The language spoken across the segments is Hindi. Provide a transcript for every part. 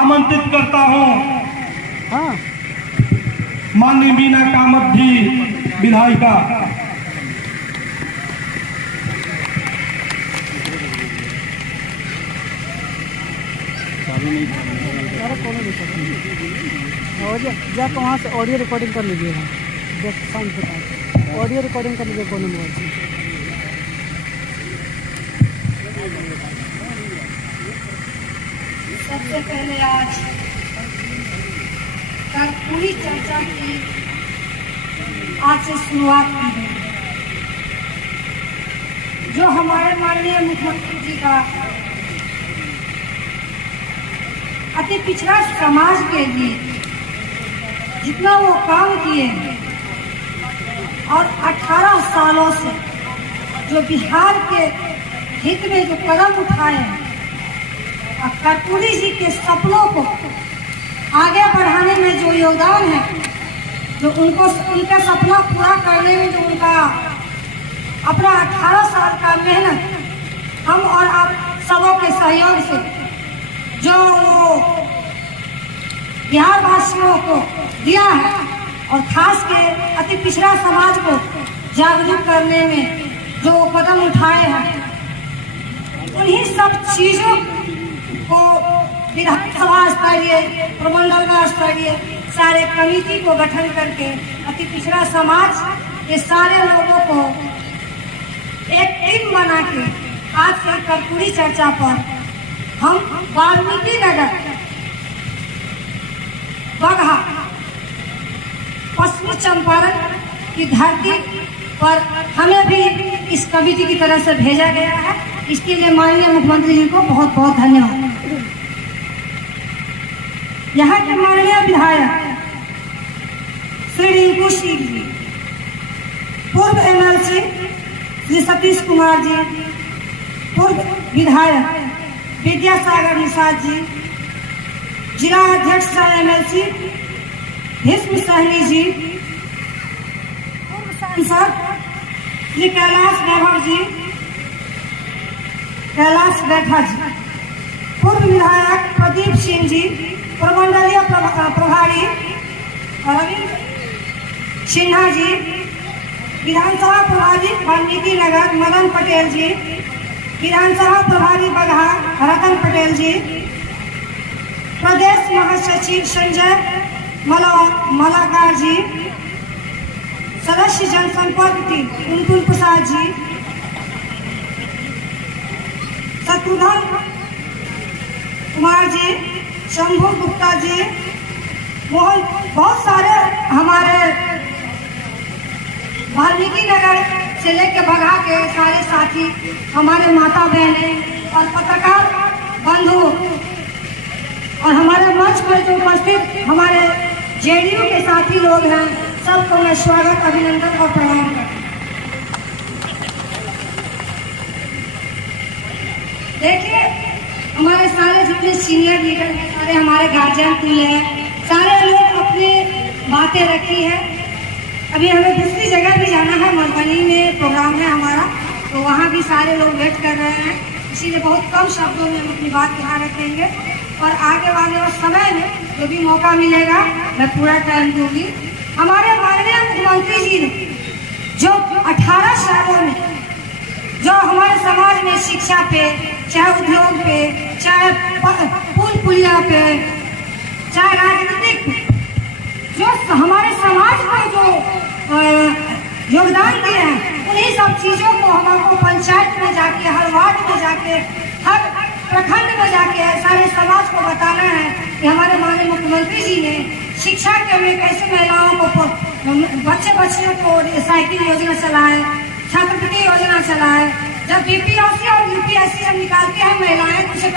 आमंत्रित करता हूं माननीय मीना कामत जी विधायिका। जाकर वहाँ से ऑडियो रिकॉर्डिंग कर लीजिएगा। ऑडियो रिकॉर्डिंग कर लीजिए कौन मोबाइल से। सबसे पहले आज पूरी चर्चा की आज से शुरुआत की है, जो हमारे माननीय मुख्यमंत्री जी का अति पिछड़ा समाज के लिए जितना वो काम किए हैं और 18 सालों से जो बिहार के हित में जो कदम उठाए हैं और कर्पूरी जी के सपनों को आगे बढ़ाने में जो योगदान है, जो उनका सपना पूरा करने में जो उनका अपना 18 साल का मेहनत हम और आप सबों के सहयोग से जो वो बिहार वासियों को दिया है और खास के अति पिछड़ा समाज को जागरूक करने में जो कदम उठाए हैं, उन्हीं सब चीजों को विधानसभा स्तरीय, प्रमंडल स्तरीय सारे कमेटी को गठन करके अति पिछड़ा समाज के सारे लोगों को एक टीम बना के आज से कर्पूरी चर्चा पर हम वाल्मीकि नगर बगहा पश्चिमी चंपारण की धरती पर हमें भी इस कमेटी की तरफ से भेजा गया है। इसके लिए माननीय मुख्यमंत्री जी को बहुत बहुत धन्यवाद। यहाँ के माननीय विधायक श्री रिंकू सिंह जी, पूर्व एमएलसी श्री सतीश कुमार जी, पूर्व विधायक विद्यासागर निषाद जी, जिला अध्यक्ष एमएलसी भीष्म सहनी जी, पूर्व सांसद श्री कैलाश बैठा जी, पूर्व विधायक प्रदीप सिंह जी, प्रमंडलीय प्रभारी रविंद्र सिन्हा जी, विधानसभा प्रभारी वाल्मीकि नगर मदन पटेल जी, विधानसभा प्रभारी बगहा रतन पटेल जी, प्रदेश महासचिव संजय मलाकार जी, सदस्य जनसंपर्क टीम कुंकुल प्रसाद जी, शत्रुघ्न कुमार जी, शंभू गुप्ता जी, मोहन, बहुत सारे हमारे वाल्मीकि नगर से लेकर बगहा के सारे साथी, हमारे माता बहने और पत्रकार बंधु और हमारे मंच पर जो उपस्थित हमारे जेडीयू के साथी लोग हैं, सबको मैं स्वागत, अभिनंदन और प्रणाम करती हूँ। देखिए, हमारे सारे जितने सीनियर लीडर हैं, सारे हमारे गार्जियन खुले हैं, सारे लोग अपनी बातें रखी है। अभी हमें दूसरी जगह भी जाना है, मधुबनी में प्रोग्राम है हमारा, तो वहाँ भी सारे लोग वेट कर रहे हैं, इसीलिए बहुत कम शब्दों में हम अपनी बात यहाँ रखेंगे और आगे वाले समय में जो भी मौका मिलेगा मैं पूरा टाइम दूंगी। हमारे माननीय मुख्यमंत्री जी ने जो 18 सालों में जो हमारे समाज में शिक्षा पे, चाहे उद्योग पे, चाहे पुल पुलिया पे, चाहे राजनीतिक पे, जो हमारे समाज में जो योगदान दिए हैं, उन्हीं सब चीजों को हमको पंचायत में जाके, हर वार्ड में जाके, हर प्रखंड में जाके सारे समाज को बताना है कि हमारे माननीय मुख्यमंत्री जी ने शिक्षा के में कैसे महिलाओं को, बच्चियों को साइकिल योजना चलाए, छात्रवृत्ति योजना चलाए। जब बीपीएससी और यूपीएससी जब निकालते हैं महिलाएं, तो उसे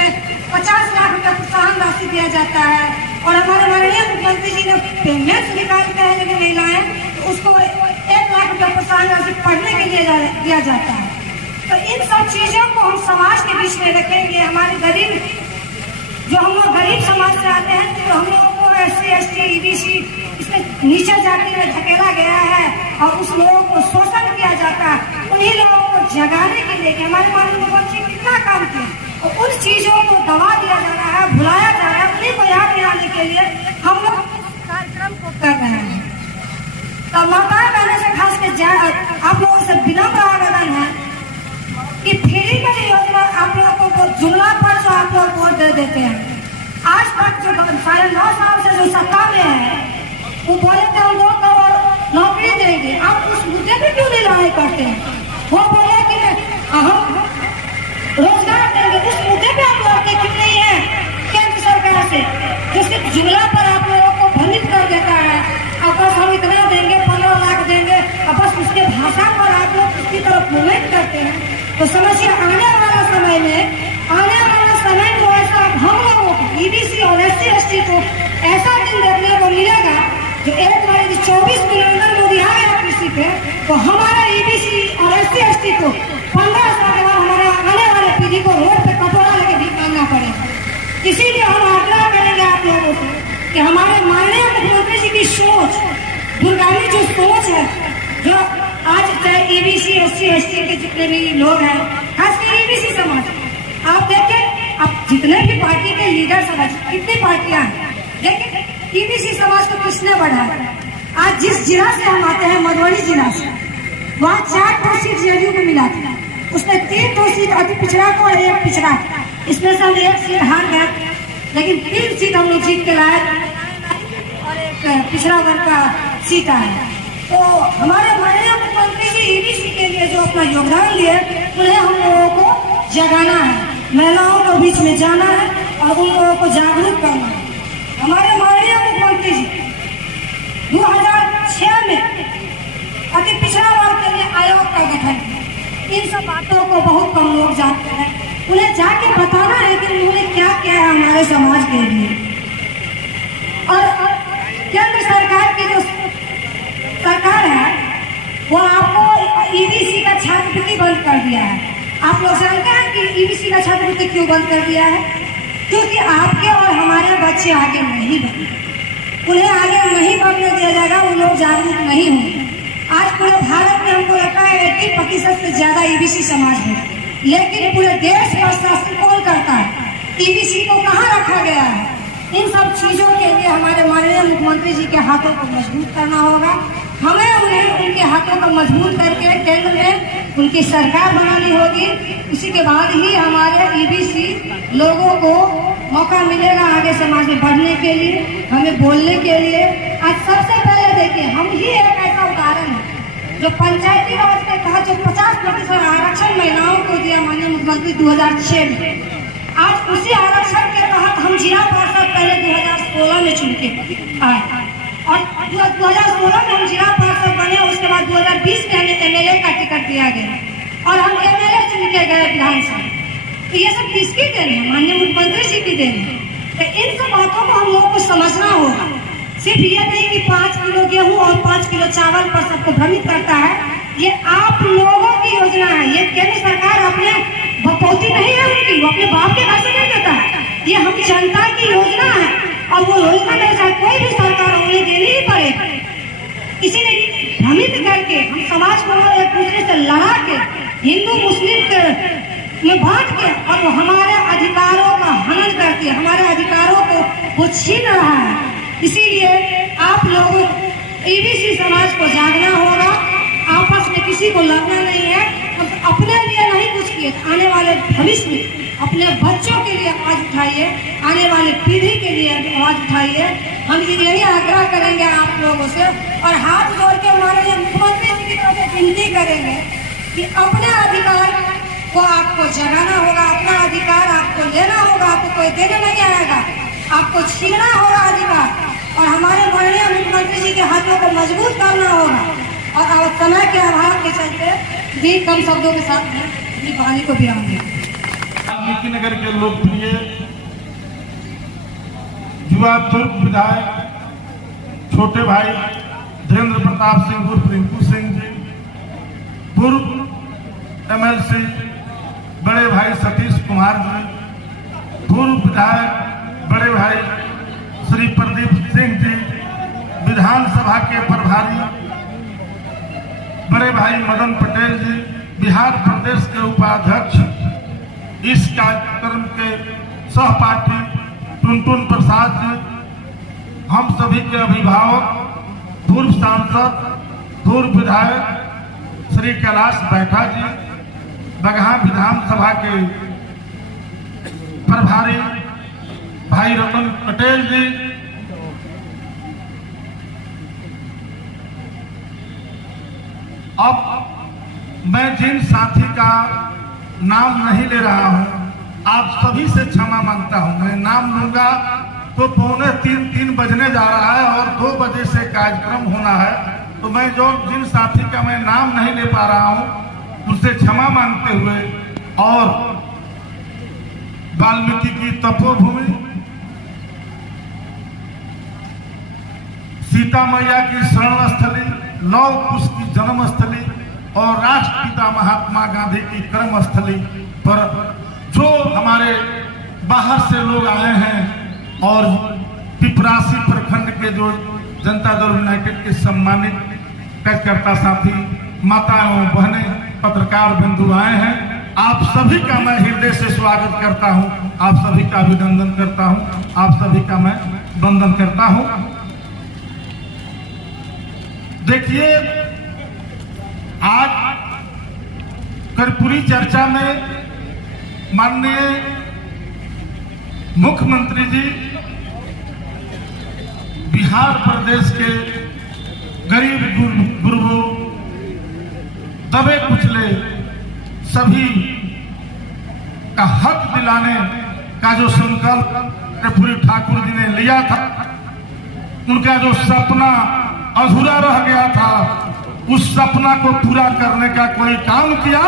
50 लाख रुपया प्रोत्साहन राशि दिया जाता है और हमारे माननीय मुख्यमंत्री जी ने पेमेंट निकालते हैं यदि महिलाएं, तो उसको 1 लाख रुपया प्रोत्साहन राशि पढ़ने के लिए दिया जाता है। तो इन सब चीजों को हम समाज के बीच में रखेंगे। हमारे गरीब, जो हम लोग गरीब समाज से आते हैं, तो हम लोगों को SC ST EBC इसमें नीचे जाति में धकेला गया है और उस लोगों को शोषण किया जाता है। उन्हीं लोगों को जगाने के लिए कि हमारे माननीय मुख्यमंत्री कितना काम किया और उन चीजों को दबा दिया जा रहा है, भुलाया जा रहा है, उन्हीं को तो माताएं बहनों से खास के आप लोगों से विनम्र आवेदन है कि फ्री में जो योजना आप लोगों को जुमला पर जो आप लोग वोट दे देते हैं, आज तक जो 9.5 साल से जो सत्ता में है वो बोले थे हम 2 करोड़ नौकरी देंगे। आप उस मुद्दे पे क्यों नहीं लड़ाई करते हैं? वो बोले कि हम रोजगार देंगे, उस मुद्दे पे आप लड़ते क्यों नहीं है केंद्र सरकार से? जो सिर्फ जुमला पर आप लोगों को भ्रमित कर देता है, अब बस हम इतना देंगे 15 लाख देंगे, अब बस उसके भाषा पर आप लोग उसकी तरफ मूवमेंट करते हैं। तो समझिए आने वाला समय में ऐसा हम लोगों को ईबीसी और SC/ST को ऐसा दिन देखने को मिलेगा जो 24 किलोमीटर मोदी आ गया कृषि पे, तो हमारा ईबीसी और SC/ST को 15 साल के बाद हमारे आने वाले पीढ़ी को रोड पे कटोरा लेके भीख मांगना पड़ेगा। इसीलिए हम आग्रह करेंगे आप लोगों से कि हमारे माननीय मुख्यमंत्री जी की सोच, दूरगामी जो सोच है, जो आज चाहे ईबीसी SC/ST के जितने भी लोग हैं, खासकर ईबीसी समाज, आप देखें अब जितने भी पार्टी के लीडर समाज, कितनी पार्टियां हैं, लेकिन ईबीसी समाज को किसने बढ़ाया? आज जिस जिला से हम आते हैं, मधुबनी जिला से, वहाँ 4 सीट JDU को मिला था, उसमें 3 सीट अति पिछड़ा को और 1 पिछड़ा, इसमें से हम 1 सीट हार गए, लेकिन 3 सीट हम लोग जीत के लाए और एक पिछड़ा वर्ग का सीट आया। तो हमारे माननीय मुख्यमंत्री जी ईबीसी के लिए जो अपना योगदान दिए, उन्हें हम लोगों को जगाना है, महिलाओं के बीच में जाना है और उन लोगों को जागरूक करना है। हमारे माननीय मुख्यमंत्री जी 2006 में अति पिछड़ा वर्ग के लिए आयोग का गठन किया। इन सब बातों को बहुत कम लोग जानते हैं, उन्हें जाके बताना है कि उन्होंने क्या किया है हमारे समाज के लिए। और केंद्र सरकार की जो सरकार है वो आपको ईबीसी का छात्रवृत्ति बंद कर दिया है। आप लोग जानते हैं कि ईबीसी का छात्रवृत्ति क्यों बंद कर दिया है? क्योंकि आपके और हमारे बच्चे आगे नहीं बढ़े, उन्हें आगे नहीं बढ़ने दिया जाएगा, वो लोग जागरूक नहीं होंगे। आज पूरे भारत में हमको लगता है 80% से ज्यादा ईबीसी समाज है, लेकिन पूरे देश का शासन कौन करता है? ईबीसी को कहाँ रखा गया है? इन सब चीजों के लिए हमारे माननीय मुख्यमंत्री जी के हाथों को मजबूत करना होगा। हमें उन्हें उनके हाथों को मजबूत करके केंद्र में उनकी सरकार बनानी होगी। इसी के बाद ही हमारे ईबीसी लोगों को मौका मिलेगा आगे समाज में बढ़ने के लिए, हमें बोलने के लिए। आज सबसे पहले देखिए, हम ही एक ऐसा उदाहरण है जो पंचायती राज के तहत जो 50% आरक्षण महिलाओं को दिया माननीय मुख्यमंत्री 2006 में, आज उसी आरक्षण के तहत हम जिला पार्षद पहले 2016 में चुन के आए और 2016 में हम जिला पार्षद बने। उसके बाद 2020 में हमें MLA का टिकट दिया गया और हम MLA चुन के गए विधानसभा। तो ये सब किसकी देन है? माननीय मुख्यमंत्री जी की देन है। तो इन सब बातों को हम लोग को समझना होगा। सिर्फ ये नहीं कि 5 किलो गेहूं और 5 किलो चावल पर सबको भ्रमित करता है, ये आप लोगों की योजना है। ये केंद्र सरकार अपने बपौती नहीं है उनकी, वो अपने बाप के घर से नहीं देता है, ये हम जनता की योजना है और वो योजना में चाहे कोई भी सरकार उन्हें देनी ही पड़ेगी। इसीलिए भ्रमित करके हम समाज को एक दूसरे से लड़ा के, हिंदू मुस्लिम के में बांट के और वो हमारे अधिकारों का हनन करके हमारे अधिकारों को वो छीन रहा है। इसीलिए आप लोगों ईबीसी समाज को जागना होगा, आपस में किसी को लड़ना नहीं है। हम अपने लिए नहीं कुछ किए, आने वाले भविष्य में अपने बच्चों के लिए आवाज उठाइए, आने वाली पीढ़ी के लिए आवाज उठाइए। हम यही आग्रह करेंगे आप लोगों से और हाथ जोड़ के माननीय मुख्यमंत्री जी की तरफ विनती करेंगे कि अपने अधिकार को आपको जगाना होगा, अपना अधिकार आपको लेना होगा। आपको कोई देने नहीं आएगा, आपको छीनना होगा अधिकार और हमारे माननीय मुख्यमंत्री जी के हाथों को मजबूत करना होगा। और समय के अभाव के चलते भी कम शब्दों के साथ मैं अपनी कहानी को विराम दिया। वाल्मीकि नगर के लोकप्रिय युवा तुर्क विधायक छोटे भाई धीरेन्द्र प्रताप सिंह उर्फ रिंकू सिंह जी, पूर्व MLC बड़े भाई सतीश कुमार जी, पूर्व विधायक बड़े भाई श्री प्रदीप सिंह जी, विधानसभा के प्रभारी बड़े भाई मदन पटेल जी, बिहार प्रदेश के उपाध्यक्ष, इस कार्यक्रम के सहपाठी टुनटुन प्रसाद जी, हम सभी के अभिभावक, पूर्व सांसद पूर्व विधायक श्री कैलाश बैठा जी, बगहा विधानसभा के प्रभारी भाई रतन पटेल जी, अब मैं जिन साथी का नाम नहीं ले रहा हूं, आप सभी से क्षमा मांगता हूं। मैं नाम लूंगा तो 2:45 बजने जा रहा है और 2 बजे से कार्यक्रम होना है, तो मैं जिन साथी का मैं नाम नहीं ले पा रहा हूं उनसे क्षमा मांगते हुए, और वाल्मीकि की तपोभूमि, सीता मैया की शरण स्थली, लौह कुश की जन्म स्थली और राष्ट्रपिता महात्मा गांधी की कर्म स्थली पर जो हमारे बाहर से लोग आए हैं और पिपरासी प्रखंड के जो जनता दल यूनाइटेड के सम्मानित कार्यकर्ता साथी, माता एवं बहने, पत्रकार बंधु आए हैं, आप सभी का मैं हृदय से स्वागत करता हूं, आप सभी का अभिनंदन करता हूं, आप सभी का मैं वंदन करता हूं। देखिए, आज कर्पूरी चर्चा में माननीय मुख्यमंत्री जी बिहार प्रदेश के गरीब गुरबों, दबे कुचले सभी का हक दिलाने का जो संकल्प कर्पूरी ठाकुर जी ने लिया था, उनका जो सपना अधूरा रह गया था, उस सपना को पूरा करने का कोई काम किया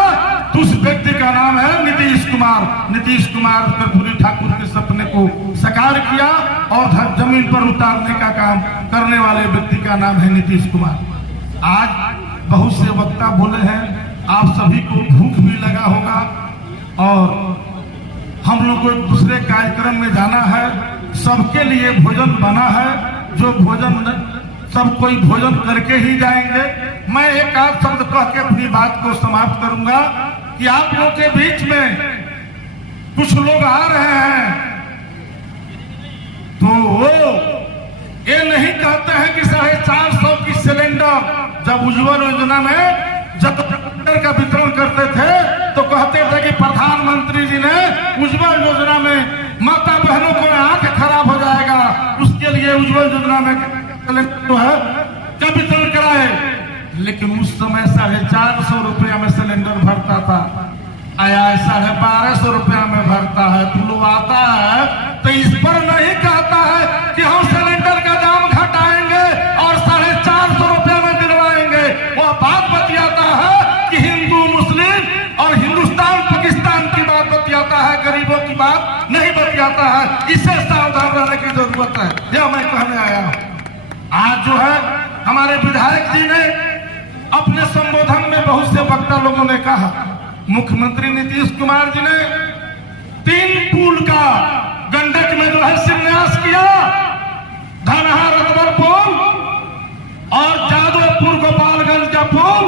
तो उस व्यक्ति का नाम है नीतीश कुमार। नीतीश कुमार कर्पूरी ठाकुर के सपने को साकार किया और जमीन पर उतारने का काम करने वाले व्यक्ति का नाम है नीतीश कुमार। आज बहुत से वक्ता बोले हैं, आप सभी को भूख भी लगा होगा और हम लोग को दूसरे कार्यक्रम में जाना है, सबके लिए भोजन बना है, जो भोजन सब कोई भोजन करके ही जाएंगे। मैं एक आध शब्द कह के अपनी बात को समाप्त करूंगा कि आप लोगों के बीच में कुछ लोग आ रहे हैं तो वो ये नहीं कहते हैं कि 450 की सिलेंडर, जब उज्ज्वल योजना में जब सिलेंडर का वितरण करते थे तो कहते थे कि प्रधानमंत्री जी ने उज्ज्वल योजना में माता बहनों को आंख खराब हो जाएगा, उसके लिए उज्ज्वल योजना में जो है क्या वितरण कराए। लेकिन उस समय 450 रुपया में सिलेंडर भरता था, आया 1250 रुपया में भरता है, तो लोग आता है तो इस पर नहीं कहता है कि हम सिलेंडर का दाम घटाएंगे और 450 रुपया में दिलवाएंगे। वह बात बतियाता है कि हिंदू मुस्लिम और हिंदुस्तान पाकिस्तान की बात बतियाता है, गरीबों की बात नहीं बतियाता है। इससे सावधान रहने की जरूरत है, यह मैं कहने आया हूं। आज जो है हमारे विधायक जी ने अपने संबोधन में बहुत से वक्ता लोगों ने कहा, मुख्यमंत्री नीतीश कुमार जी ने 3 पुल का गंडक में जो है शिलान्यास किया, धनहा रतवर पुल और जादवपुर गोपालगंज का पुल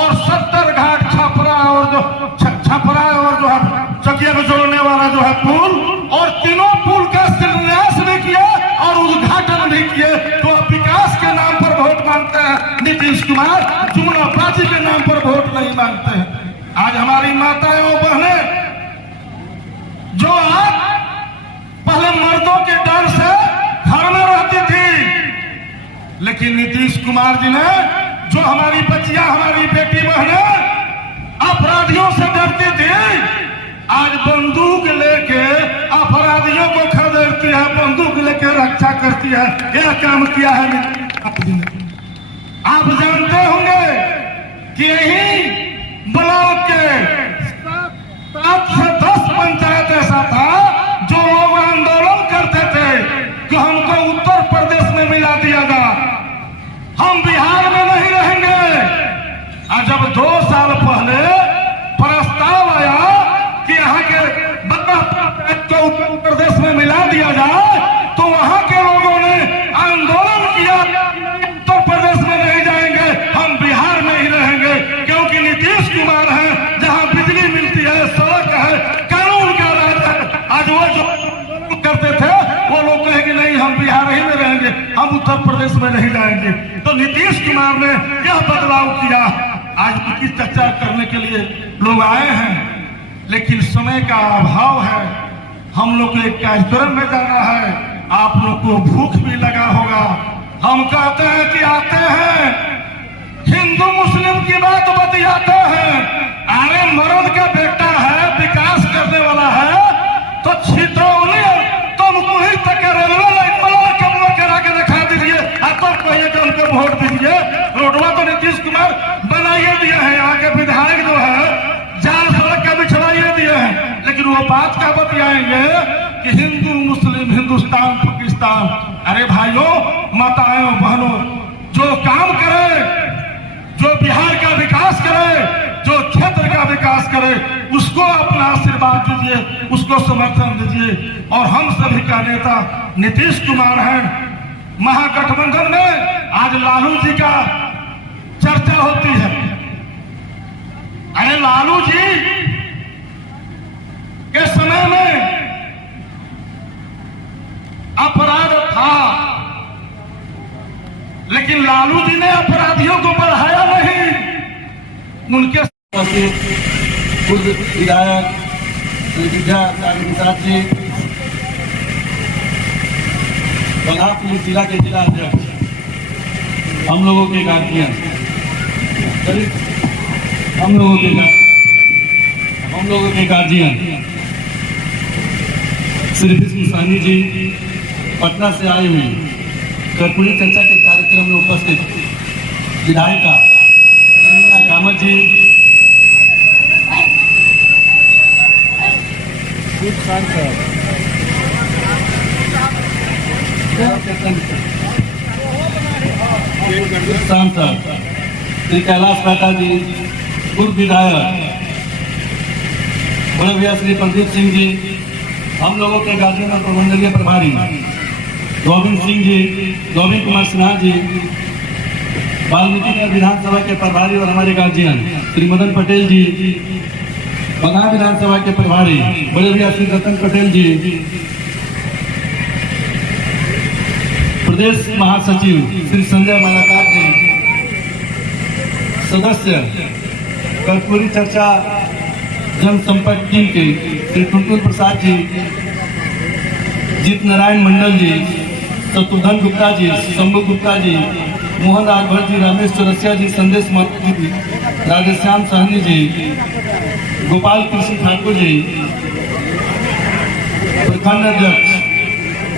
और 70 घाट छपरा और जो छपरा और जो है चकिया को जोड़ने वाला जो है पुल, और तीनों पुल का शिलान्यास भी किया और उद्घाटन भी किए। तो अब विकास के नाम पर वोट मांगते हैं नीतीश कुमार, जुमलाबाजी के नाम पर वोट नहीं मांगते हैं। आज हमारी माताएं और बहनें जो आज पहले मर्दों के डर से घर में रहती थी, लेकिन नीतीश कुमार जी ने जो हमारी बच्चियां, हमारी बेटी बहनें अपराधियों से डरती थी, आज बंदूक लेके अपराधियों को खदेड़ती है, बंदूक लेके रक्षा करती है। यह काम किया है नीतीश जी ने। आप जानते होंगे कि यही ब्लॉक के 7 से 10 पंचायत ऐसा था जो लोग आंदोलन करते थे कि हमको उत्तर प्रदेश में मिला दिया गया, हम बिहार में नहीं रहेंगे। और जब 2 साल पहले प्रस्ताव आया कि यहाँ के को उत्तर प्रदेश में मिला दिया जाए, तो वहां के लोगों ने आंदोलन किया, उत्तर प्रदेश में नहीं जाएंगे, हम बिहार में ही रहेंगे, क्योंकि नीतीश कुमार है, जहां बिजली मिलती है, सड़क है, कानून का राज है। आज वो जो करते थे वो लोग कहेंगे नहीं हम बिहार ही में रहेंगे, हम उत्तर प्रदेश में नहीं जाएंगे। तो नीतीश कुमार ने यह बदलाव किया। आज उनकी चर्चा करने के लिए लोग आए हैं, लेकिन समय का अभाव है। हम लोग को एक कार्यक्रम में जाना है, आप लोग को भूख भी लगा होगा। हम कहते हैं कि आते हैं, हिंदू मुस्लिम की बात बतियाते हैं। अरे मर्द का बेटा है, विकास करने वाला है, तो छितौनी तुमको ही तक रेलवे लाइन कमला करा के दिखा दीजिए, तो कहिए कि उनको वोट दीजिए। रोडवा तो नीतीश कुमार बनाइए दिए हैं, यहाँ के विधायक जो है जाल सड़क का बिछवाइए दिए हैं, लेकिन वो बात क्या बतियाएंगे कि हिंदू मुस्लिम, हिंदुस्तान पाकिस्तान। अरे भाइयों, माताओं बहनों, जो काम करे, जो बिहार का विकास करे, जो क्षेत्र का विकास करे, उसको अपना आशीर्वाद दीजिए, उसको समर्थन दीजिए। और हम सभी का नेता नीतीश कुमार हैं। महागठबंधन में आज लालू जी का चर्चा होती है। अरे लालू जी के समय में अपराध था, लेकिन लालू जी ने अपराधियों को बढ़ाया नहीं। उनके पूर्व विधायक प्रसाद जी, बलहा पुलिस जिला के जिला अध्यक्ष, हम लोगों के गार्जियन, हम लोगों के गार्जियन श्री विष्णु साहनी जी पटना से आए हुए कर्पूरी चर्चा के कार्यक्रम में उपस्थित विधायिका कामत जी, सांसद श्री कैलाश मेहता जी, पूर्व विधायक बड़े भैया श्री प्रदीप सिंह जी, हम लोगों के गार्जियन और प्रमंडलीय प्रभारी गोविंद सिंह जी, गोविंद कुमार सिन्हा जी, वाल्मीकि नगर विधानसभा के प्रभारी और हमारे गार्जियन श्री मदन पटेल जी, बलहा विधानसभा के प्रभारी बड़े भैया श्री रतन पटेल जी, प्रदेश महासचिव श्री संजय मालाकार जी, सदस्य कर्पूरी चर्चा जनसंपर्क टीम के श्री टुनटुन प्रसाद जी, जीत नारायण मंडल जी, शत्रुघ्न गुप्ता जी, शंभु गुप्ता जी, मोहन राजभर जी, रमेश चौरसिया जी, संदेश महतो जी, राधेश्याम साहनी जी, गोपाल कृष्ण ठाकुर जी, प्रखंड अध्यक्ष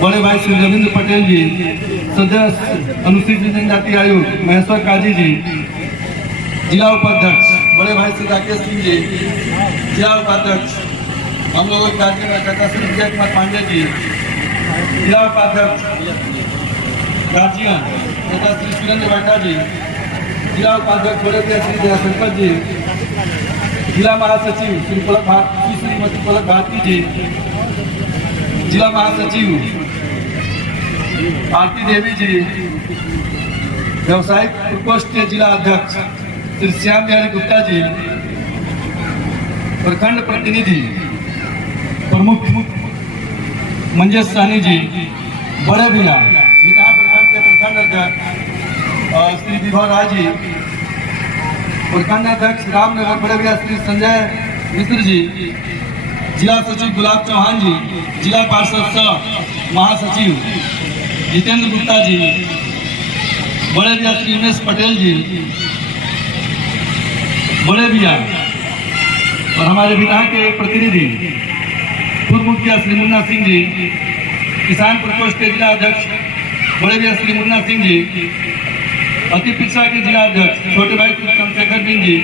बड़े भाई श्री रविंद्र पटेल जी, सदस्य अनुसूचित जनजाति आयोग महेश्वर काजी जी, जिला उपाध्यक्ष बड़े भाई श्री राकेश सिंह जी, जिला उपाध्यक्ष हम लोगों के कार्यकर्ता श्री विजय कुमार पांडे जी, जिला उपाध्यक्ष गार्जियन नेता श्री सुरेंद्र बैठा जी, जिला उपाध्यक्ष बड़े भैया श्री जयशंकर जी, जिला महासचिव श्रीमती पलक भारती जी, जिला महासचिव आरती देवी जी, व्यवसायिक प्रकोष्ठ के जिला अध्यक्ष श्री श्याम बिहारी गुप्ता जी, प्रखंड प्रतिनिधि प्रमुख मंजेश साहनी जी, बड़े भैया विधान प्रखंड के प्रखंड अध्यक्ष श्री विभा राय जी, प्रखंड अध्यक्ष रामनगर बड़े भैया श्री संजय मिश्र जी, जिला सचिव गुलाब चौहान जी, जिला पार्षद महासचिव जितेंद्र गुप्ता जी, बड़े भैया श्री उमेश पटेल जी, बड़े भैया और हमारे विधायक के प्रतिनिधि पूर्व मुखिया श्री मुन्ना सिंह जी, किसान प्रकोष्ठ के जिला अध्यक्ष बड़े भैया श्री मुन्ना सिंह जी, अति पिछड़ा के जिला अध्यक्ष छोटे भाई श्री चंद्रशेखर सिंह जी,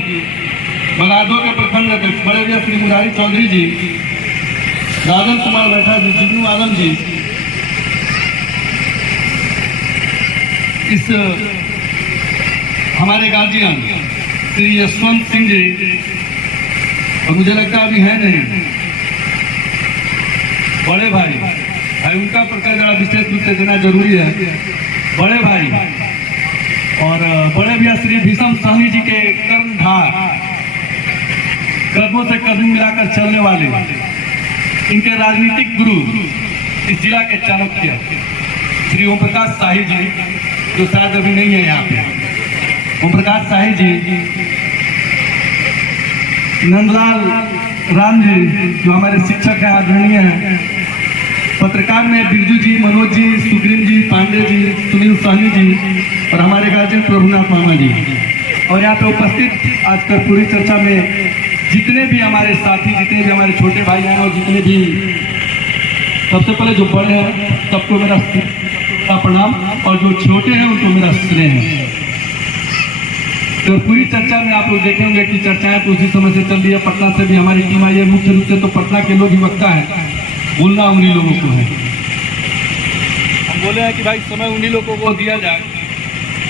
बगादो के प्रखंड अध्यक्ष बड़े भैया श्री मुरारी चौधरी जी, राजन कुमार बैठा जी, जिग्नू आलम जी, इस हमारे गार्जियन श्री यशवंत सिंह जी, और मुझे लगता अभी है नहीं बड़े भाई उनका परिचय जरा विशेष रूप से देना जरूरी है। बड़े भाई और बड़े भैया श्री भीषम साहनी जी के कर्मधार, कदमों से कदम मिलाकर चलने वाले, इनके राजनीतिक गुरु इस जिला के चाणक्य श्री श्री ओम प्रकाश शाही जी, जो शायद अभी नहीं है यहाँ पे, ओम प्रकाश शाही जी, नंदलाल राम जी जो हमारे शिक्षक हैं, आदरणीय हैं, पत्रकार में बिरजू जी, मनोज जी, सुग्रीव जी, पांडे जी, सुनील सहनी जी और हमारे गार्जियन प्रभुनाथ मामा जी, और यहाँ पे उपस्थित आज कर्पूरी चर्चा में जितने भी हमारे साथी, जितने भी हमारे छोटे भाई हैं, और जितने भी सबसे पहले जो बड़े हैं सबको मेरा प्रणाम, और जो छोटे हैं उनको मेरा स्नेह है। तो पूरी चर्चा में आप लोग देखे होंगे कि चर्चाएं तो उसी समय से चल रही है। पटना से भी हमारी टीम आई है, मुख्य रूप से तो पटना के लोग ही वक्ता हैं, बोलना उन्हीं लोगों को है। हम बोले हैं कि भाई समय उन्हीं लोगों को दिया जाए,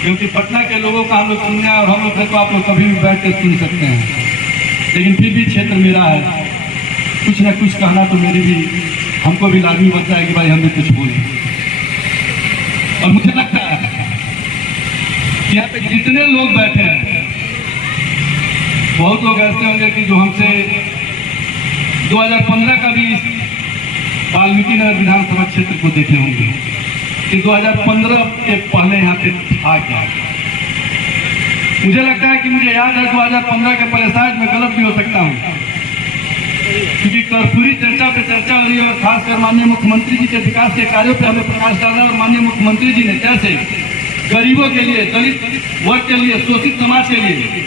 क्योंकि पटना के लोगों का हम लोग सुनना है, और हम लोग को आप लोग कभी भी बैठ कर सुन सकते हैं, लेकिन फिर भी क्षेत्र मेरा है, कुछ न कुछ कहना तो मेरी भी, हमको भी लाजमी बनता है कि भाई हम भी कुछ बोलें। और मुझे लगता है कि यहाँ पे जितने लोग बैठे हैं, बहुत लोग ऐसे होंगे कि जो हमसे 2015 का भी वाल्मीकि नगर विधानसभा क्षेत्र को देखे होंगे कि 2015 के पहले यहाँ पे था क्या। मुझे लगता है कि मुझे याद है 2015 के पहले, शायद मैं गलत भी हो सकता हूँ, क्योंकि कर्पूरी चर्चा पे चर्चा हो रही है, और खासकर माननीय मुख्यमंत्री जी के विकास के कार्यों पे हमें प्रकाश डाला, और माननीय मुख्यमंत्री जी ने कैसे गरीबों के लिए, दलित वर्ग के लिए, शोषित समाज के लिए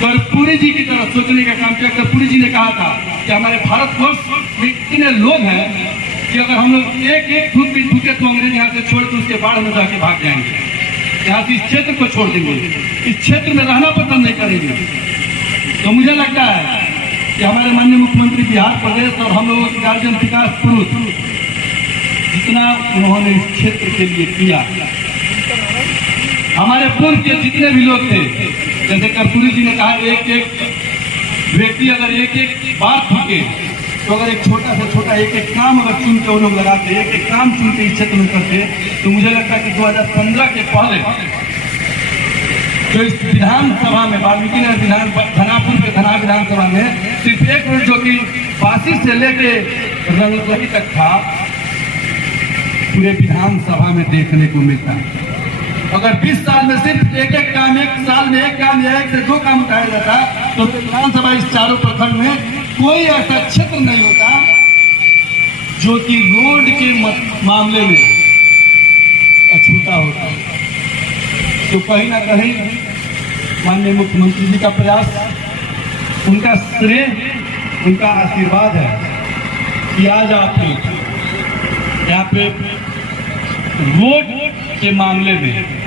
कर्पूरी जी की तरफ सोचने का काम किया। कर्पूरी जी ने कहा था कि हमारे भारतवर्ष में इतने लोग हैं कि अगर हम लोग एक एक फूट भी फूटे तो अंग्रेज यहाँ से छोड़ के उसके बाढ़ में जाके भाग जाएंगे, यहाँ से इस क्षेत्र को छोड़ देंगे, इस क्षेत्र में रहना पसंद नहीं करेंगे। तो मुझे लगता है कि हमारे माननीय मुख्यमंत्री बिहार प्रदेश और हम लोगों के गार्जियन विकास पुरुष, जितना उन्होंने इस क्षेत्र के लिए किया, हमारे पूर्व के जितने भी लोग थे, जैसे कर्पूरी जी ने कहा, एक एक व्यक्ति अगर एक एक बात फूके तो अगर एक छोटा से छोटा एक एक काम अगर चुन के वो लोग लगाते, एक एक काम चुन के इस क्षेत्र में करते, तो मुझे लगता है कि 2015 के पहले जो इस विधानसभा में, वाल्मीकि नगर धनापुर के धना विधानसभा में सिर्फ एक रोड जो कि फांसी से लेके रंगलगी तक था, पूरे विधानसभा में देखने को मिलता है। अगर 20 साल में सिर्फ एक एक काम, एक साल में एक काम या एक से दो काम उठाया जाता, तो विधानसभा इस चारों प्रखंड में कोई ऐसा क्षेत्र नहीं होता जो कि रोड के मामले में अछूता होता। तो कहीं ना कहीं माननीय मुख्यमंत्री जी का प्रयास, उनका श्रेय, उनका आशीर्वाद है कि आज आप यहाँ पे रोड के मामले में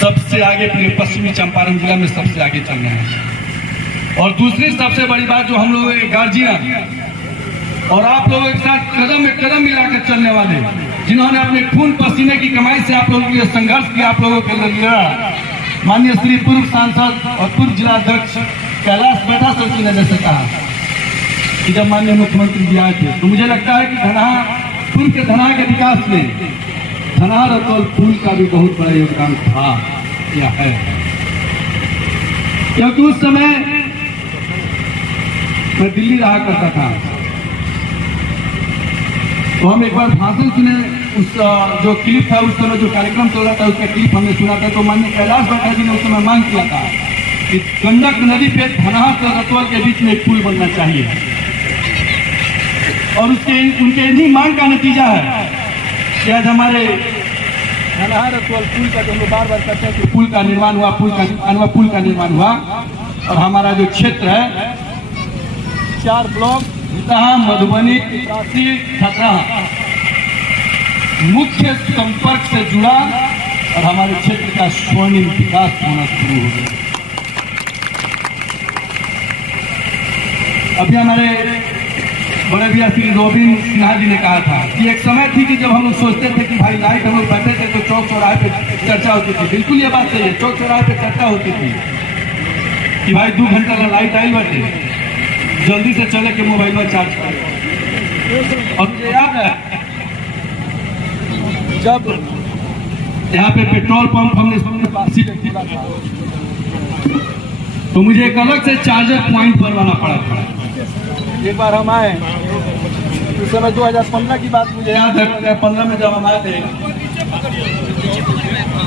सबसे आगे, पूरे पश्चिमी चंपारण जिला में सबसे आगे चल रहे हैं। और दूसरी सबसे बड़ी बात, जो हम लोगों के गार्जियन और आप लोगों के साथ कदम में कदम मिलाकर चलने वाले, जिन्होंने अपने खून पसीने की कमाई से आप लोगों के लिए संघर्ष किया, आप लोगों के लिए माननीय श्री पूर्व सांसद और पूर्व जिला अध्यक्ष कैलाश बैठा सर की नजर से कहा कि जब माननीय मुख्यमंत्री जी आए थे, तो मुझे लगता है कि पूर्व के धना के विकास में धनार और पुल का भी बहुत बड़ा योगदान था या है, क्योंकि उस समय मैं दिल्ली रहा करता था, तो हम एक बार भाषण सुने, उस जो क्लिप था, उस समय जो कार्यक्रम चल रहा था उसका क्लिप हमने सुना था। तो माननीय कैलाश बैठा जी ने उस समय मांग किया था कि गंडक नदी पे धनार और रतौल के बीच में एक पुल बनना चाहिए, और उनके इन्हीं मांग का नतीजा है कि आज हमारे धनार रतौल पुल का, जो हम बार बार कहते हैं कि पुल का निर्माण हुआ, पुल का निर्माण हुआ, और हमारा जो क्षेत्र है 4 ब्लॉक मधुबनी, काशी, खतरा मुख्य संपर्क से जुड़ा, और हमारे क्षेत्र का स्वर्णिम विकास होना शुरू हो गया। अभी हमारे बड़े भैया श्री रोबिन सिन्हा जी ने कहा था कि एक समय थी कि जब हम लोग सोचते थे कि भाई लाइट हम लोग बैठे थे तो चौक चौराहे पे चर्चा होती थी। बिल्कुल ये बात सही है, चौक चौराहे पे चर्चा होती थी कि भाई 2 घंटा का लाइट आई बैठे, जल्दी से चले के मोबाइल में चार्ज कर। और मुझे याद है जब यहाँ पे पेट्रोल पंप हमने सामने पास ही रखा था, तो मुझे एक अलग से चार्जर पॉइंट बनवाना पड़ा था। एक बार हम आए उस समय 2015 की बात मुझे याद है। 2015 में जब हम आए थे,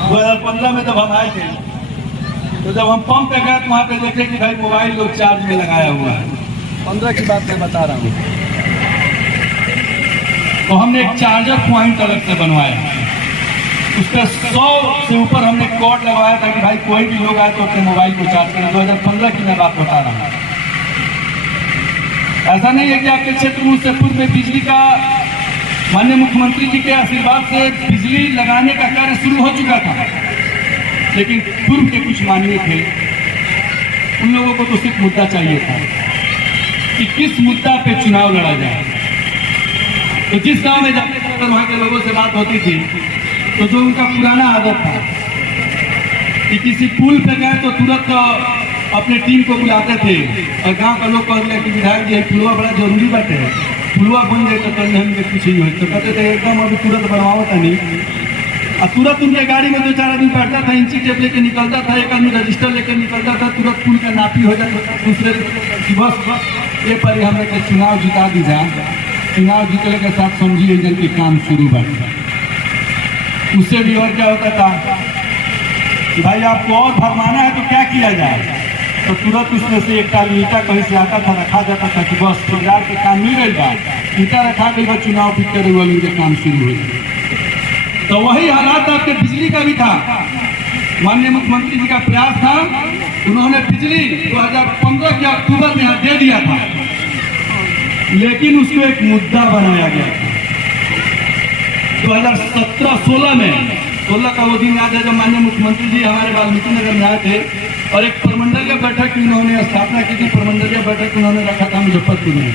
2015 में जब हम आए थे, तो जब हम पंप पे गए तो वहाँ पे देखे कि भाई मोबाइल लोग चार्ज में लगाया हुआ है। 15 की बात मैं बता रहा हूँ। तो हमने एक चार्जर पॉइंट अलग से बनवाया, उस पर 100 से ऊपर हमने कॉर्ड लगवाया था कि भाई कोई भी लोग आए तो अपने मोबाइल को चार्ज करें। 2015 की मैं बात बता रहा हूँ। ऐसा नहीं है कि आपके क्षेत्र में उससे पूर्व में बिजली का माननीय मुख्यमंत्री जी के आशीर्वाद से बिजली लगाने का कार्य शुरू हो चुका था, लेकिन पूर्व के कुछ माननीय थे, उन लोगों को तो सिर्फ मुद्दा चाहिए था कि किस मुद्दा पे चुनाव लड़ा जाए। तो जिस गांव में जाते थे वहां के लोगों से बात होती थी, तो जो उनका पुराना आदत था कि किसी पुल पे गए तो तुरंत अपने टीम को बुलाते थे और गांव का लोग कह दिया कि विधायक जी पुलवा बड़ा जरूरी बात है, पुलवा बन जाए तो कल हम कुछ ही हो। तो कहते थे एकदम अभी तुरंत बनवाओ था नहीं, और तुरंत उनके गाड़ी में 2-4 आदमी बैठता था, इंची टेप लेके निकलता था, एक आदमी रजिस्टर लेके निकलता था, तुरंत पुल का नापी हो जाता था। दूसरे बस ये पर हम लोग चुनाव जिता दी जाए, चुनाव जीतने के साथ समझिए जन के काम शुरू बढ़ता। उससे भी और क्या होता था कि भाई आपको और भरमाना है तो क्या किया जाए, तो तुरंत उसमें से एक टाली ईटा कहीं से आता था, रखा जाता था कि बस ठेकेदार के काम मिल गई बा, ईटा रखा गई बा, चुनाव भी करे हुए उनके काम शुरू हुए। तो वही हालात आपके बिजली का भी था। माननीय मुख्यमंत्री जी का प्रयास था, उन्होंने बिजली 2015 के अक्टूबर में यहाँ दे दिया था, लेकिन उसको एक मुद्दा बनाया गया था। 2017-16 में 16 का वो दिन याद है जब माननीय मुख्यमंत्री जी हमारे वाल्मीकि नगर में आए थे और एक प्रमंडलीय बैठक उन्होंने स्थापना की थी। प्रमंडलीय बैठक उन्होंने रखा था मुजफ्फरपुर में।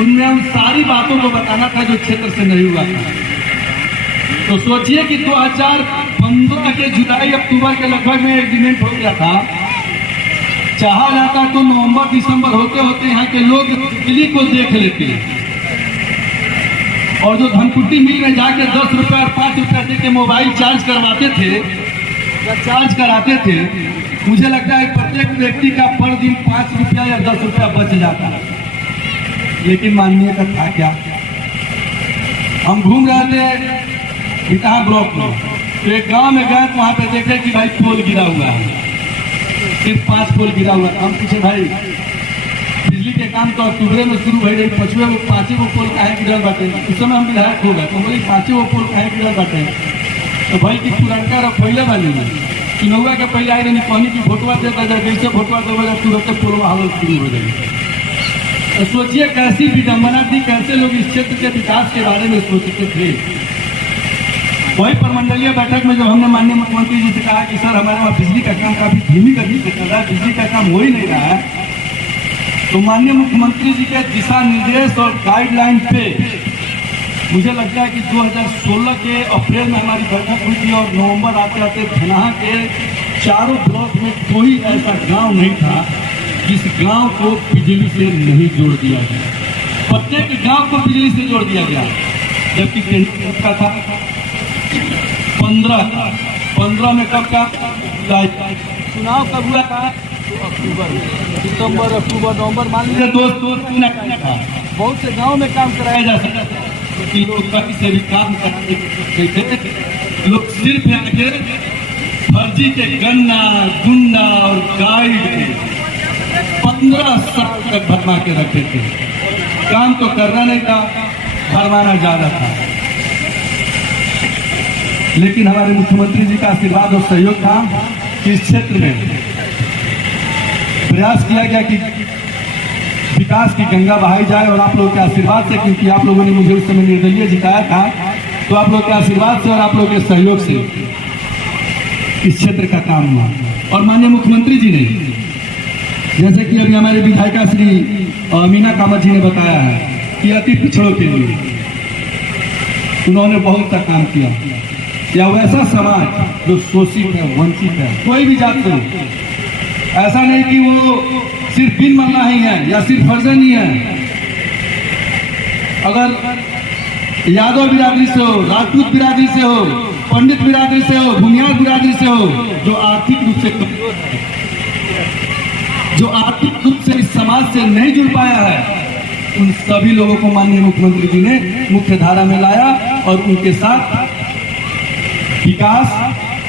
उनमें उन सारी बातों को बताना था जो क्षेत्र से नहीं हुआ था। तो सोचिए कि 2015 के जुलाई अक्टूबर के लगभग में एग्रीमेंट हो गया था। चाहा जाता तो नवंबर दिसंबर होते होते यहाँ के लोग बिजली को देख लेते, और जो धनकुट्टी मिल में जाके 10 रुपया और 5 रुपया दे के मोबाइल चार्ज करवाते थे या चार्ज कराते थे, मुझे लगता है प्रत्येक व्यक्ति का पर दिन 5 रुपया या 10 रुपया बच जाता। लेकिन माननीय का था क्या, हम घूम रहे थे बिकहा ब्लॉक में, तो एक गांव में गए तो वहां पे देखे कि भाई पोल गिरा हुआ है, सिर्फ 5 पोल गिरा हुआ है। हम पूछे भाई बिजली के काम तो अक्टूबर में शुरू हो रही, 5वें पोल काहे गिरल बाटे। उस समय हम विधायक हो गए तो बोली 5वें पोल काहे गिरल बाटे। तो भाई की पुरनका रखोले वाली चुनौआ के पहले आए रही कहनी की फोटवा देता जाए, जैसे फोटवा देगा तुरंत पोल हालत शुरू हो जाएगी। तो सोचिए कैसी विडम्बना थी, कैसे लोग इस क्षेत्र के विकास के बारे में सोचते थे। वही प्रमंडलीय बैठक में जब हमने माननीय मुख्यमंत्री जी से कहा कि सर हमारे वहाँ बिजली का काम काफी धीमी गति से चल रहा है, बिजली का काम हो ही नहीं रहा है, तो माननीय मुख्यमंत्री जी के दिशा निर्देश और गाइडलाइन पे मुझे लगता है कि 2016 के अप्रैल में हमारी बैठक हुई थी और नवंबर आते आते धनाहा के चारों ब्लॉक में कोई ऐसा गांव नहीं था जिस गांव को बिजली से नहीं जोड़ दिया गया। प्रत्येक गांव को बिजली से जोड़ दिया गया, जबकि केंद्र का था 15 में कब का चुनाव कब हुआ था, अक्टूबर, सितंबर, अक्टूबर, नवंबर, मान लीजिए दोस्त था। बहुत से गांव में काम कराया जा सकता था, क्योंकि लोग कभी से भी काम करते थे। लोग सिर्फ आके फर्जी के गन्ना गुंडा और गाइड के 15 साल तक भरमा के रखे थे। काम तो करना नहीं था, भरमाना ज्यादा था। लेकिन हमारे मुख्यमंत्री जी का आशीर्वाद और सहयोग था कि इस क्षेत्र में प्रयास किया गया कि विकास की गंगा बहाई जाए, और आप लोगों के आशीर्वाद से, क्योंकि आप लोगों ने मुझे उस समय निर्दलीय जिताया था, तो आप लोगों के आशीर्वाद से और आप लोगों के सहयोग से इस क्षेत्र का काम हुआ। और माननीय मुख्यमंत्री जी ने, जैसे कि अभी हमारे विधायिका श्री मीना कामत जी ने बताया है कि अति पिछड़ों के लिए उन्होंने बहुत सा काम किया, या वैसा समाज जो शोषित है, वंचित है, कोई भी जात से, ऐसा नहीं कि वो सिर्फ बिन मल्ला ही है या सिर्फ फर्जन ही है। अगर यादव बिरादरी से हो, राजपूत बिरादरी से हो, पंडित बिरादरी से हो, भूमियार बिरादरी से हो, जो आर्थिक रूप से कमजोर है, जो आर्थिक रूप से इस समाज से नहीं जुड़ पाया है, उन सभी लोगों को माननीय मुख्यमंत्री जी ने मुख्य धारा में लाया और उनके साथ विकास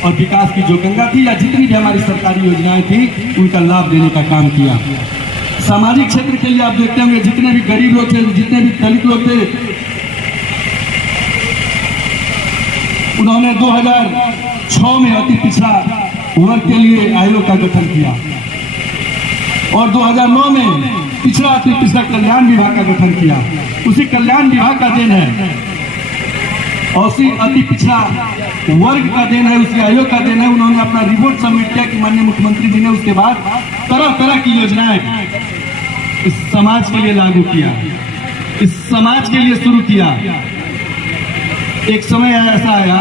और विकास की जो गंगा थी या जितनी भी हमारी सरकारी योजनाएं थी उनका लाभ देने का काम किया। सामाजिक क्षेत्र के लिए आप देखते होंगे जितने भी गरीब लोग थे, जितने भी दलित लोग थे, उन्होंने 2006 में अति पिछड़ा वर्ग के लिए आयोग का गठन किया और 2009 में पिछड़ा अति पिछड़ा कल्याण विभाग का गठन किया। उसी कल्याण विभाग का देन है और उसी अति पिछड़ा वर्ग का देन है, उसी आयोग का देन है। उन्होंने अपना रिपोर्ट सबमिट किया कि माननीय मुख्यमंत्री जी ने उसके बाद तरह तरह की योजनाएं इस समाज के लिए लागू किया, इस समाज के लिए शुरू किया। एक समय ऐसा आया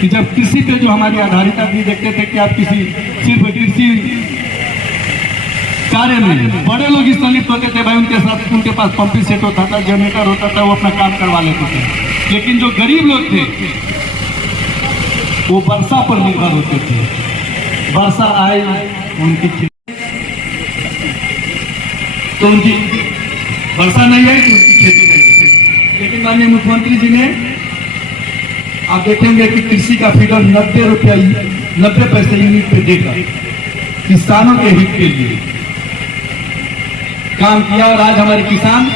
कि जब कृषि पे जो हमारी आधारिता थी, देखते थे कि आप सिर्फ कृषि कार्य में बड़े लोग संलिप्त होते थे, भाई उनके साथ उनके पास पंपिंग सेट होता था, जनरेटर होता था, वो अपना काम करवा लेते थे। लेकिन जो गरीब लोग थे वो वर्षा पर निर्भर होते थे, वर्षा आए उनकी तो उनकी वर्षा नहीं आई तो उनकी खेती नहीं। लेकिन माननीय मुख्यमंत्री जी ने आप देखेंगे कि कृषि का फिगर 90 पैसे यूनिट पे देकर किसानों के हित के लिए काम किया और आज हमारे किसान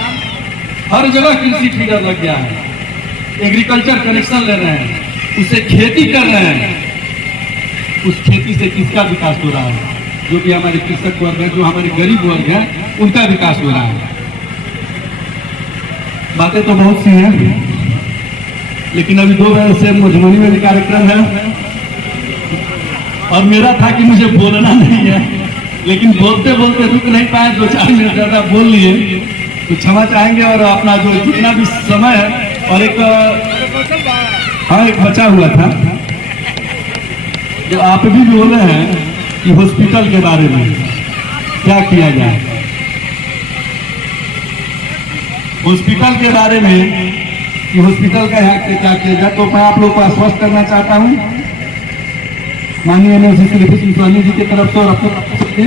हर जगह कृषि फिगर लग गया है, एग्रीकल्चर कनेक्शन ले रहे हैं, उससे खेती कर रहे हैं। उस खेती से किसका विकास हो रहा है? जो कि हमारे कृषक वर्ग है, जो हमारे गरीब वर्ग है, उनका विकास हो रहा है। बातें तो बहुत सी हैं, लेकिन अभी 2 बजे से मधुबनी में भी कार्यक्रम है और मेरा था कि मुझे बोलना नहीं है, लेकिन बोलते बोलते रुक नहीं पाए, 2-4 मिनट ज्यादा बोल लिए तो क्षमा चाहेंगे। और अपना जो जितना भी समय है और एक बचा हुआ था जो आप भी बोले हैं कि हॉस्पिटल के बारे में क्या किया जाए, हॉस्पिटल के बारे में कि हॉस्पिटल का यहाँ क्या किया जाए, तो मैं आप लोग को आश्वस्त करना चाहता हूँ माननीय जी की तरफ से और अपने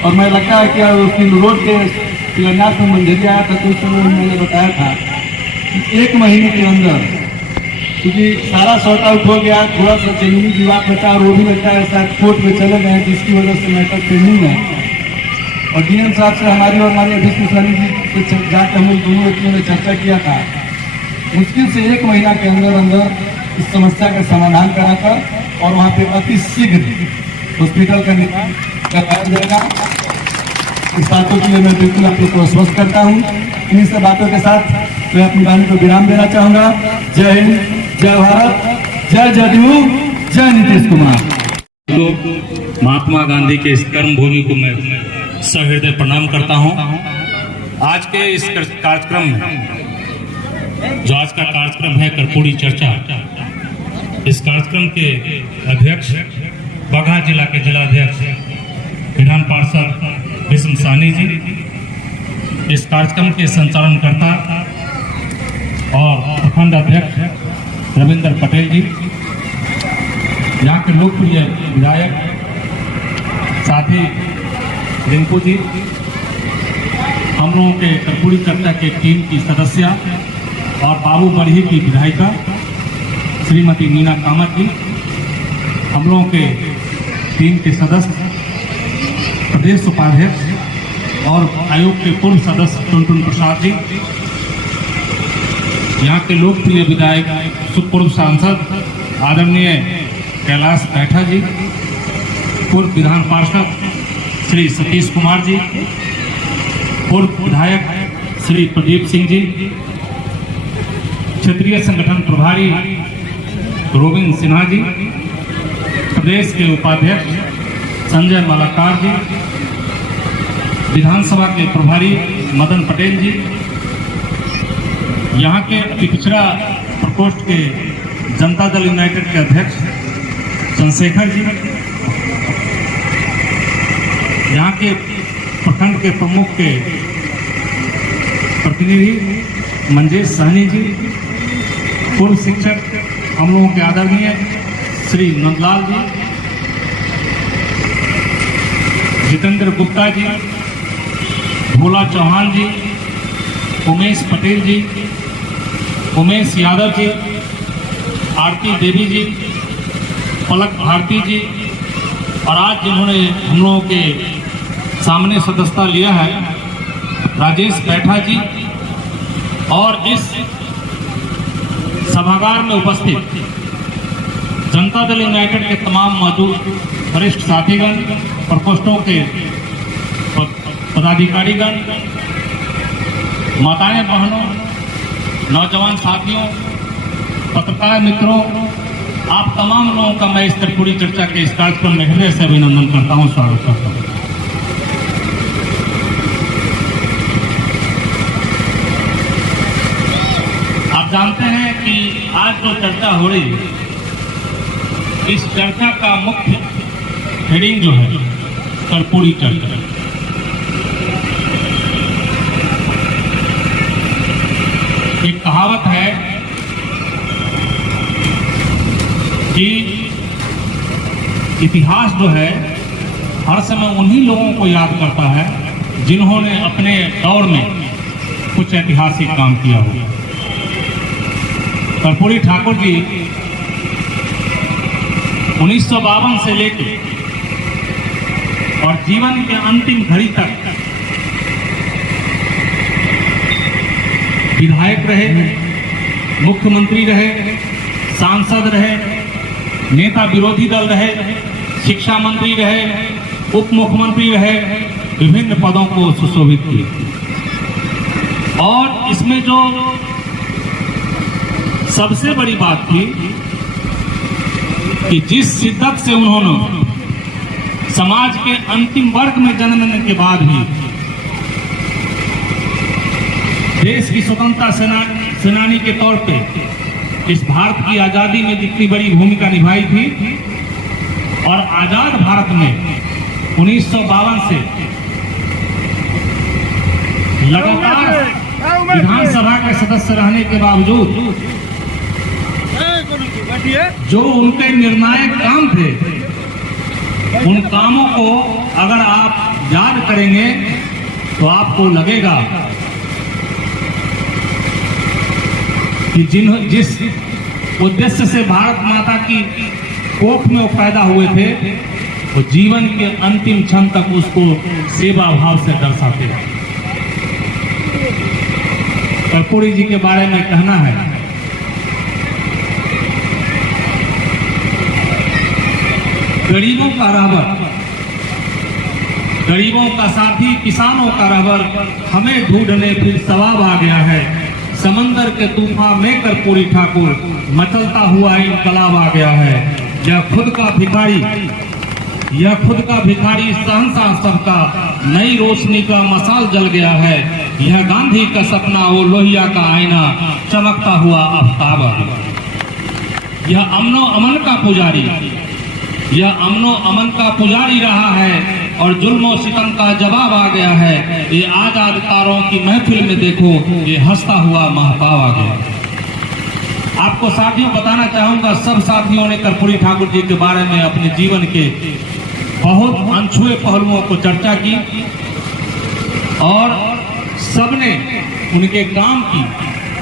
और मैं लगता है कि उस दिन रोड के शिलान्यास में मंजूरी आया था तो उस समय मैंने बताया था कि 1 महीने के अंदर, क्योंकि सारा सॉर्ट आउट हो गया, थोड़ा सा जमीनी विवाद बचा और वो भी लगता है शायद कोर्ट में चले गए, जिसकी वजह से मैटर पेंडिंग है। और डीएम साहब से हमारी और माननीय अध्यक्ष मिश्रानी जी से जाकर हम लोग दोनों व्यक्तियों ने चर्चा किया था, मुश्किल से 1 महीना के अंदर अंदर इस समस्या का समाधान कराकर और वहाँ पे अति शीघ्र हॉस्पिटल का निर्माण कराया जाएगा। इस बातों के लिए मैं बिल्कुल आप लोग को आश्वस्त करता हूँ। इन्हीं सब बातों के साथ मैं अपनी वाणी को विराम देना चाहूंगा। जय हिंद, जय भारत, जय जदयू, जय नीतीश कुमार। तो महात्मा गांधी के इस कर्म भूमि को मैं सहृदय प्रणाम करता हूं। आज के इस कार्यक्रम में जो आज का कार्यक्रम है कर्पूरी चर्चा, इस कार्यक्रम के अध्यक्ष बगहा जिला के जिलाध्यक्ष विधान पार्षद भीष्म साहनी जी, इस कार्यक्रम के संचालनकर्ता और प्रखंड अध्यक्ष रविंद्र पटेल जी, यहाँ के लोकप्रिय विधायक साथी रिंकू जी, हम लोगों के कर्पूरी चर्चा के टीम की सदस्य और बाबू बरही की विधायिका श्रीमती मीना कामत जी, हम लोगों के टीम के सदस्य प्रदेश उपाध्यक्ष और आयोग के पूर्व सदस्य टुनटुन प्रसाद जी, यहाँ के लोकप्रिय विधायक पूर्व सांसद आदरणीय कैलाश बैठा जी, पूर्व विधान पार्षद श्री सतीश कुमार जी, पूर्व विधायक श्री प्रदीप सिंह जी, क्षेत्रीय संगठन प्रभारी रोबिन सिन्हा जी, प्रदेश के उपाध्यक्ष संजय मालाकार जी, विधानसभा के प्रभारी मदन पटेल जी, यहाँ के अति पिछड़ा प्रकोष्ठ के जनता दल यूनाइटेड के अध्यक्ष चंद्रशेखर जी, यहाँ के प्रखंड के प्रमुख के प्रतिनिधि मंजेश सहनी जी, पूर्व शिक्षक हम लोगों के आदरणीय श्री नंदलाल जी, जितेंद्र गुप्ता जी, भोला चौहान जी, उमेश पटेल जी, उमेश यादव जी, आरती देवी जी, पलक भारती जी, और आज जिन्होंने हम लोगों के सामने सदस्यता लिया है राजेश बैठा जी, और इस सभागार में उपस्थित जनता दल यूनाइटेड के तमाम मौजूद वरिष्ठ साथीगण, प्रकोष्ठों के पदाधिकारीगण, माताएं बहनों, नौजवान साथियों, पत्रकार मित्रों, आप तमाम लोगों का मैं इस कर्पूरी चर्चा के इस कार्यक्रम में हृदय से अभिनंदन करता हूं, स्वागत करता हूं। आप जानते हैं कि आज जो चर्चा हो रही है, इस चर्चा का मुख्य हेडिंग जो है कर्पूरी चर्चा। एक कहावत है कि इतिहास जो है हर समय उन्हीं लोगों को याद करता है जिन्होंने अपने दौर में कुछ ऐतिहासिक काम किया हो। कर्पूरी ठाकुर जी 1952 से लेकर और जीवन के अंतिम घड़ी तक विधायक रहे, मुख्यमंत्री रहे, सांसद रहे, नेता विरोधी दल रहे, शिक्षा मंत्री रहे, उप मुख्यमंत्री रहे, विभिन्न पदों को सुशोभित किए। और इसमें जो सबसे बड़ी बात थी कि जिस शिद्दत से उन्होंने समाज के अंतिम वर्ग में जन्मने के बाद भी देश की स्वतंत्रता सेनानी के तौर पे इस भारत की आजादी में जितनी बड़ी भूमिका निभाई थी, और आजाद भारत में 1952 से लगातार विधानसभा के सदस्य रहने के बावजूद जो उनके निर्णायक काम थे, उन कामों को अगर आप याद करेंगे तो आपको लगेगा कि जिस उद्देश्य से भारत माता की कोख में वो पैदा हुए थे, वो जीवन के अंतिम क्षण तक उसको सेवा भाव से दर्शाते हैं। कर्पूरी जी के बारे में कहना है, गरीबों का रहबर, गरीबों का साथी, किसानों का रहबर, हमें ढूंढने फिर सवाब आ गया है। समंदर के तूफान में कर्पूरी ठाकुर, मचलता हुआ इनकलाब आ गया है। यह खुद का भिखारी सहनशाह सबका, नई रोशनी का मसाल जल गया है। यह गांधी का सपना, वो लोहिया का आईना, चमकता हुआ आफ्ताब आ गया। यह अमनो अमन का पुजारी, यह अमनो अमन का पुजारी रहा है और जुल्मों सितम का जवाब आ गया है। ये आजाद तारों की महफिल में देखो, ये हंसता हुआ महताब आ गया। आपको साथियों बताना चाहूंगा, सब साथियों ने कर्पूरी ठाकुर जी के बारे में अपने जीवन के बहुत अनछुए पहलुओं को चर्चा की और सबने उनके काम की,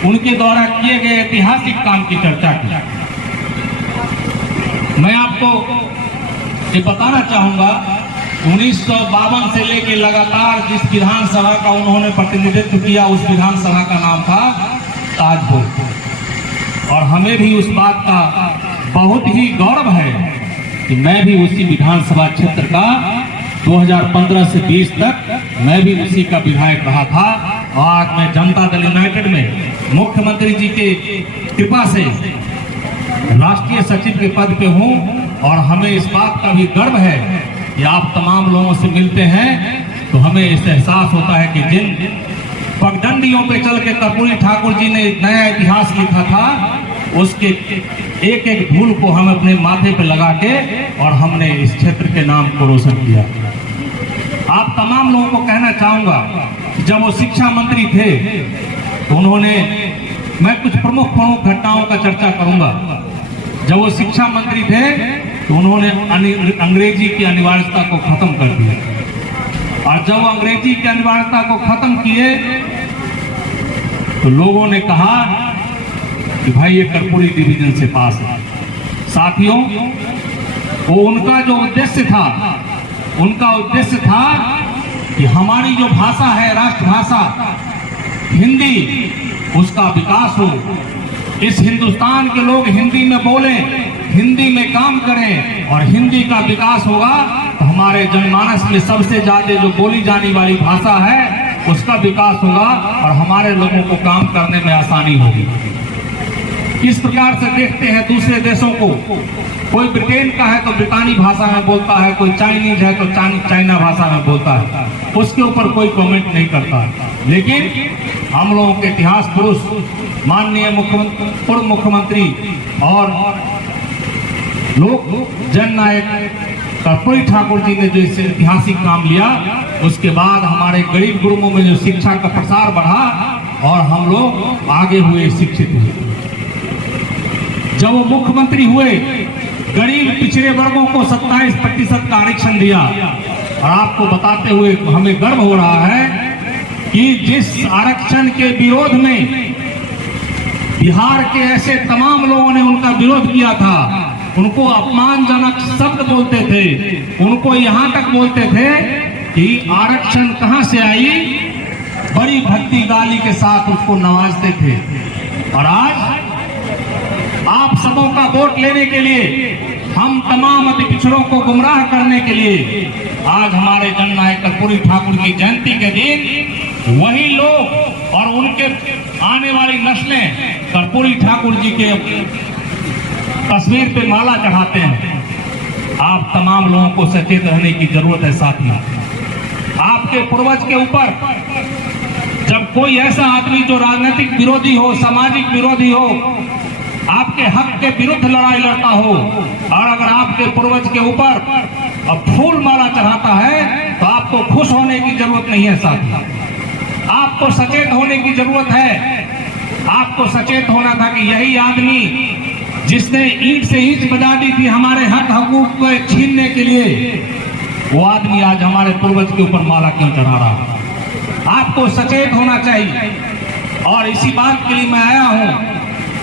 उनके द्वारा किए गए ऐतिहासिक काम की चर्चा की। मैं आपको ये बताना चाहूंगा, 1952 से लेकर लगातार जिस विधानसभा का उन्होंने प्रतिनिधित्व किया, उस विधानसभा का नाम था ताजपुर। और हमें भी उस बात का बहुत ही गौरव है कि मैं भी उसी विधानसभा क्षेत्र का 2015 से 20 तक मैं भी उसी का विधायक रहा था। और आज मैं जनता दल यूनाइटेड में मुख्यमंत्री जी के कृपा से राष्ट्रीय सचिव के पद पे हूँ। और हमें इस बात का भी गर्व है कि आप तमाम लोगों से मिलते हैं तो हमें इस एहसास होता है कि जिन पगडंडियों पे चल के कर्पूरी ठाकुर जी ने नया इतिहास लिखा था, उसके एक एक धूल को हम अपने माथे पे लगा के और हमने इस क्षेत्र के नाम को रोशन किया। आप तमाम लोगों को कहना चाहूंगा, जब वो शिक्षा मंत्री थे तो उन्होंने, मैं कुछ प्रमुख घटनाओं का चर्चा करूंगा। जब वो शिक्षा मंत्री थे तो उन्होंने अंग्रेजी की अनिवार्यता को खत्म कर दिया। और जब अंग्रेजी की अनिवार्यता को खत्म किए तो लोगों ने कहा कि भाई ये कर्पूरी डिवीजन से पास है। साथियों, वो उनका जो उद्देश्य था, उनका उद्देश्य था कि हमारी जो भाषा है, राष्ट्रभाषा हिंदी, उसका विकास हो। इस हिंदुस्तान के लोग हिंदी में बोलें, हिंदी में काम करें और हिंदी का विकास होगा तो हमारे जनमानस में सबसे ज्यादा जो बोली जाने वाली भाषा है उसका विकास होगा और हमारे लोगों को काम करने में आसानी होगी। किस प्रकार से देखते हैं दूसरे देशों को, कोई ब्रिटेन का है तो ब्रिटानी भाषा में बोलता है, कोई चाइनीज है तो चाइना भाषा में बोलता है, उसके ऊपर कोई कमेंट नहीं करता। लेकिन हम लोगों के इतिहास पुरुष माननीय पूर्व मुख्यमंत्री और लोक जननायक कर्पूरी ठाकुर जी ने जो इस ऐतिहासिक काम लिया, उसके बाद हमारे गरीब गुरुओं में जो शिक्षा का प्रसार बढ़ा और हम लोग आगे हुए, शिक्षित हुए। जब वो मुख्यमंत्री हुए, गरीब पिछड़े वर्गों को 27% का आरक्षण दिया और आपको बताते हुए हमें गर्व हो रहा है कि जिस आरक्षण के विरोध में बिहार के ऐसे तमाम लोगों ने उनका विरोध किया था, उनको अपमानजनक शब्द बोलते थे, उनको यहाँ तक बोलते थे कि आरक्षण कहाँ से आई, बड़ी भक्ति गाली के साथ उसको नवाजते थे। और आज आप सबों का वोट लेने के लिए, हम तमाम अति पिछड़ों को गुमराह करने के लिए आज हमारे जननायक कर्पूरी ठाकुर की जयंती के दिन वही लोग और उनके आने वाली नस्लें कर्पूरी ठाकुर जी के तस्वीर पे माला चढ़ाते हैं। आप तमाम लोगों को सचेत रहने की जरूरत है। साथियों, आपके पूर्वज के ऊपर जब कोई ऐसा आदमी जो राजनीतिक विरोधी हो, सामाजिक विरोधी हो, आपके हक के विरुद्ध लड़ाई लड़ता हो और अगर आपके पूर्वज के ऊपर अब फूल माला चढ़ाता है तो आपको खुश होने की जरूरत नहीं है। साथियों, आपको सचेत होने की जरूरत है। आपको सचेत होना था कि यही आदमी जिसने ईंट से ईंट बजा दी थी हमारे हक हकूक को छीनने के लिए, वो आदमी आज हमारे पूर्वज के ऊपर माला क्यों चढ़ा रहा। आपको सचेत होना चाहिए। और इसी बात के लिए मैं आया हूं।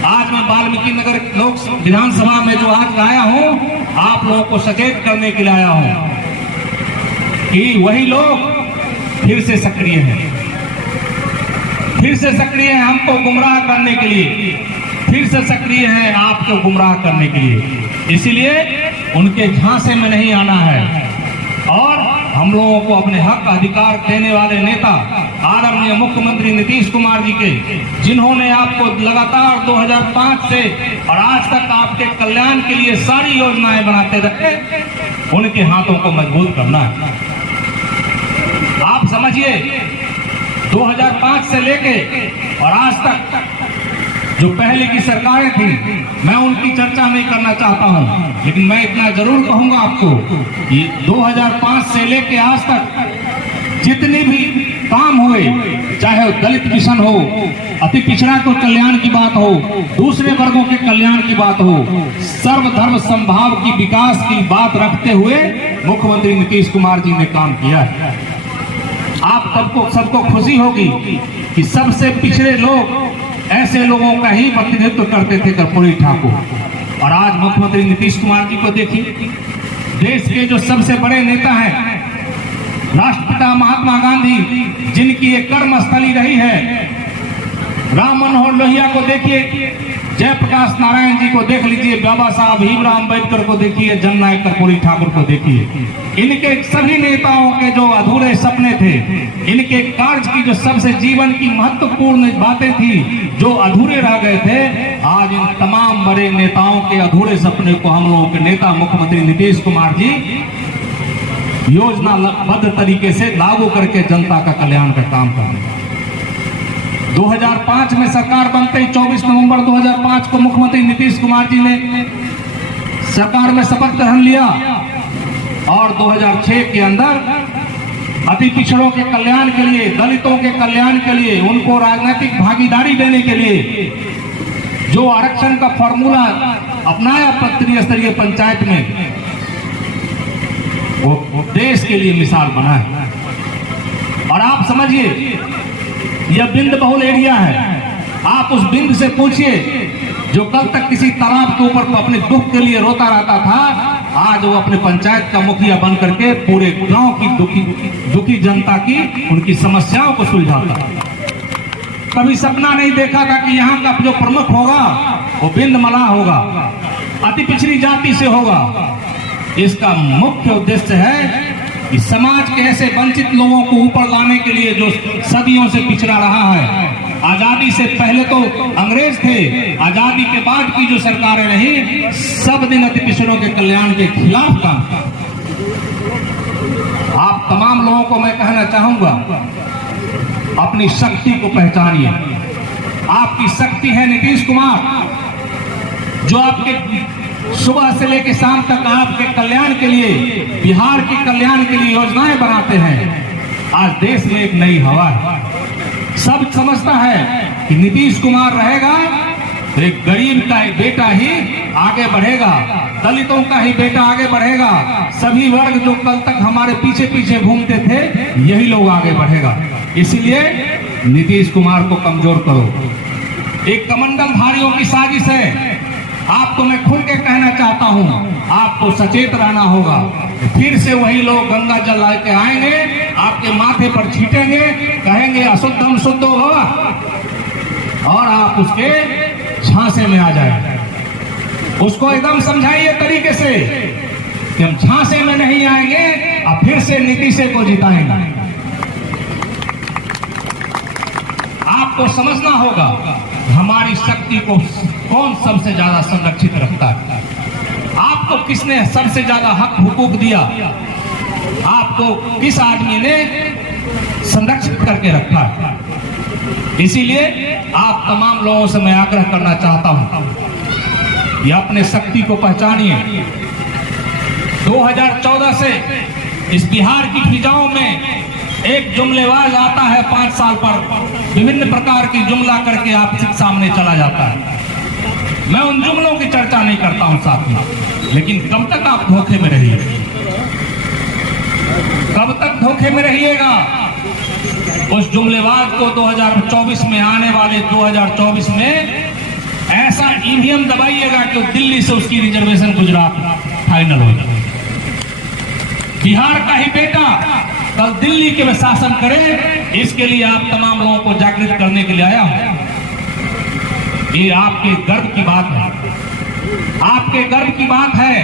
आज मैं वाल्मीकि नगर लोक विधानसभा में जो आज आया हूं, आप लोगों को सचेत करने के लिए आया हूं कि वही लोग फिर से सक्रिय हैं, फिर से सक्रिय हैं हमको गुमराह करने के लिए, फिर से सक्रिय हैं आपको गुमराह करने के लिए। इसीलिए उनके झांसे में नहीं आना है और हम लोगों को अपने हक अधिकार देने वाले नेता आदरणीय मुख्यमंत्री नीतीश कुमार जी के, जिन्होंने आपको लगातार 2005 से और आज तक आपके कल्याण के लिए सारी योजनाएं बनाते रहे, उनके हाथों को मजबूत करना है। आप समझिए 2005 से लेके और आज तक जो पहले की सरकारें थी, मैं उनकी चर्चा नहीं करना चाहता हूं, लेकिन मैं इतना जरूर कहूंगा आपको कि 2005 से लेके आज तक जितने भी काम हुए, चाहे दलित मिशन हो, अति पिछड़ा को कल्याण की बात हो, दूसरे वर्गों के कल्याण की बात हो, सर्वधर्म समभाव की विकास की बात रखते हुए मुख्यमंत्री नीतीश कुमार जी ने काम किया है। आप सबको खुशी होगी कि सबसे पिछड़े लोग, ऐसे लोगों का ही प्रतिनिधित्व करते थे कर्पूरी ठाकुर। और आज मुख्यमंत्री नीतीश कुमार जी को देखिए, देश के जो सबसे बड़े नेता हैं, राष्ट्रपिता महात्मा गांधी, जिनकी एक कर्मस्थली रही है, राम मनोहर लोहिया को देखिए, जयप्रकाश नारायण जी को देख लीजिए, बाबा साहब भीमराव अम्बेडकर को देखिए, जननायक कर्पूरी ठाकुर को देखिए। इनके सभी नेताओं के जो अधूरे सपने थे, इनके कार्य की जो सबसे जीवन की महत्वपूर्ण बातें थी जो अधूरे रह गए थे, आज इन तमाम बड़े नेताओं के अधूरे सपने को हम लोगों के नेता मुख्यमंत्री नीतीश कुमार जी योजनाबद्ध तरीके से लागू करके जनता का कल्याण का काम कर रहे हैं। 2005 में सरकार बनते ही 24 नवंबर 2005 को मुख्यमंत्री नीतीश कुमार जी ने सरकार में शपथ ग्रहण लिया और 2006 के अंदर अति पिछड़ों के कल्याण के लिए, दलितों के कल्याण के लिए, उनको राजनीतिक भागीदारी देने के लिए जो आरक्षण का फॉर्मूला अपनाया त्रिस्तरीय पंचायत में, वो देश के लिए मिसाल बना है। और आप समझिए, यह बिंद बहुल एरिया है, आप उस बिंद से पूछिए जो कल तक किसी तालाब के ऊपर अपने दुख के लिए रोता रहता था, आज वो अपने पंचायत का मुखिया बन करके पूरे गांव की दुखी जनता की उनकी समस्याओं को सुलझाता। कभी सपना नहीं देखा था कि यहाँ का जो प्रमुख होगा वो बिंद मलाह होगा, अति पिछड़ी जाति से होगा। इसका मुख्य उद्देश्य है कि समाज के ऐसे वंचित लोगों को ऊपर लाने के लिए जो सदियों से पिछड़ा रहा है। आजादी से पहले तो अंग्रेज थे, आजादी के बाद की जो सरकारें रही सब दिन अति पिछड़ों के कल्याण के खिलाफ काम किया। आप तमाम लोगों को मैं कहना चाहूंगा, अपनी शक्ति को पहचानिए। आपकी शक्ति है नीतीश कुमार, जो आपके सुबह से लेकर शाम तक आपके कल्याण के लिए, बिहार के कल्याण के लिए योजनाएं बनाते हैं। आज देश में एक नई हवा है, सब समझता है कि नीतीश कुमार रहेगा तो एक गरीब का एक बेटा ही आगे बढ़ेगा, दलितों का ही बेटा आगे बढ़ेगा, सभी वर्ग जो कल तक हमारे पीछे पीछे घूमते थे यही लोग आगे बढ़ेगा। इसीलिए नीतीश कुमार को कमजोर करो। एक कमंडलधारियों की साजिश है। आपको मैं खुल के कहना चाहता हूं, आपको सचेत रहना होगा। फिर से वही लोग गंगा जल लेके आएंगे, आपके माथे पर छीटेंगे, कहेंगे अशुद्धम शुद्धो भव, और आप उसके झांसे में आ जाएंगे। उसको एकदम समझाइए तरीके से कि हम झांसे में नहीं आएंगे, और फिर से नीतीश को जिताएंगे। आपको समझना होगा हमारी शक्ति को कौन सबसे ज्यादा संरक्षित रखता है। आपको किसने सबसे ज्यादा हक हुकूक दिया, आपको किस आदमी ने संरक्षित करके रखा है। इसीलिए आप तमाम लोगों से मैं आग्रह करना चाहता हूं कि अपने शक्ति को पहचानिए। 2014 से इस बिहार की फिजाओं में एक जुमलेबाज आता है, 5 साल पर विभिन्न प्रकार की जुमला करके आपके सामने चला जाता है। मैं उन जुमलों की चर्चा नहीं करता हूं साथ में, लेकिन कब तक आप धोखे में रहिए, कब तक धोखे में रहिएगा। उस जुमलेबाज को 2024 में आने वाले 2024 में ऐसा ईवीएम दबाइएगा कि दिल्ली से उसकी रिजर्वेशन गुजरात फाइनल हो जाए। बिहार का ही बेटा कल दिल्ली के में शासन करे, इसके लिए आप तमाम लोगों को जागृत करने के लिए आया हूं। ये आपके गर्व की बात है, आपके गर्व की बात है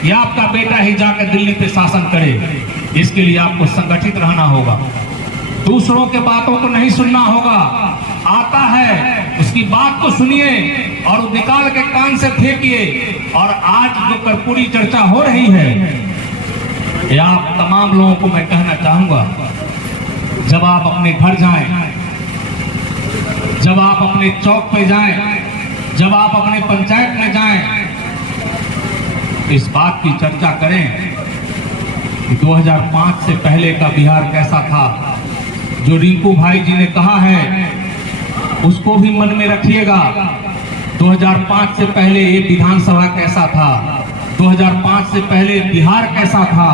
कि आपका बेटा ही जाकर दिल्ली पे शासन करे। इसके लिए आपको संगठित रहना होगा, दूसरों के बातों को नहीं सुनना होगा। आता है उसकी बात को सुनिए और निकाल के कान से फेंकिए। और आज जो कर्पूरी चर्चा हो रही है, ये आप तमाम लोगों को मैं कहना चाहूंगा, जब आप अपने घर जाएं, जब आप अपने चौक पे जाएं, जब आप अपने पंचायत में जाएं, इस बात की चर्चा करें कि 2005 से पहले का बिहार कैसा था। जो रिंकू भाई जी ने कहा है उसको भी मन में रखिएगा। 2005 से पहले ये विधानसभा कैसा था, 2005 से पहले बिहार कैसा था,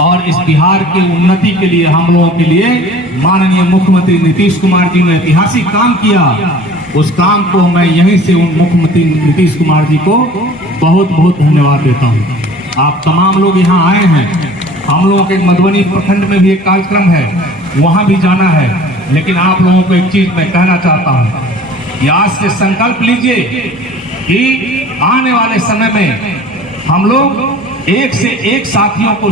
और इस बिहार की उन्नति के लिए हम लोगों के लिए माननीय मुख्यमंत्री नीतीश कुमार जी ने ऐतिहासिक काम किया। उस काम को मैं यहीं से उन मुख्यमंत्री नीतीश कुमार जी को बहुत बहुत धन्यवाद देता हूं। आप तमाम लोग यहाँ आए हैं, हम लोगों के मधुबनी प्रखंड में भी एक कार्यक्रम है, वहां भी जाना है। लेकिन आप लोगों को एक चीज मैं कहना चाहता हूं कि आज से संकल्प लीजिए कि आने वाले समय में हम लोग एक से एक साथियों को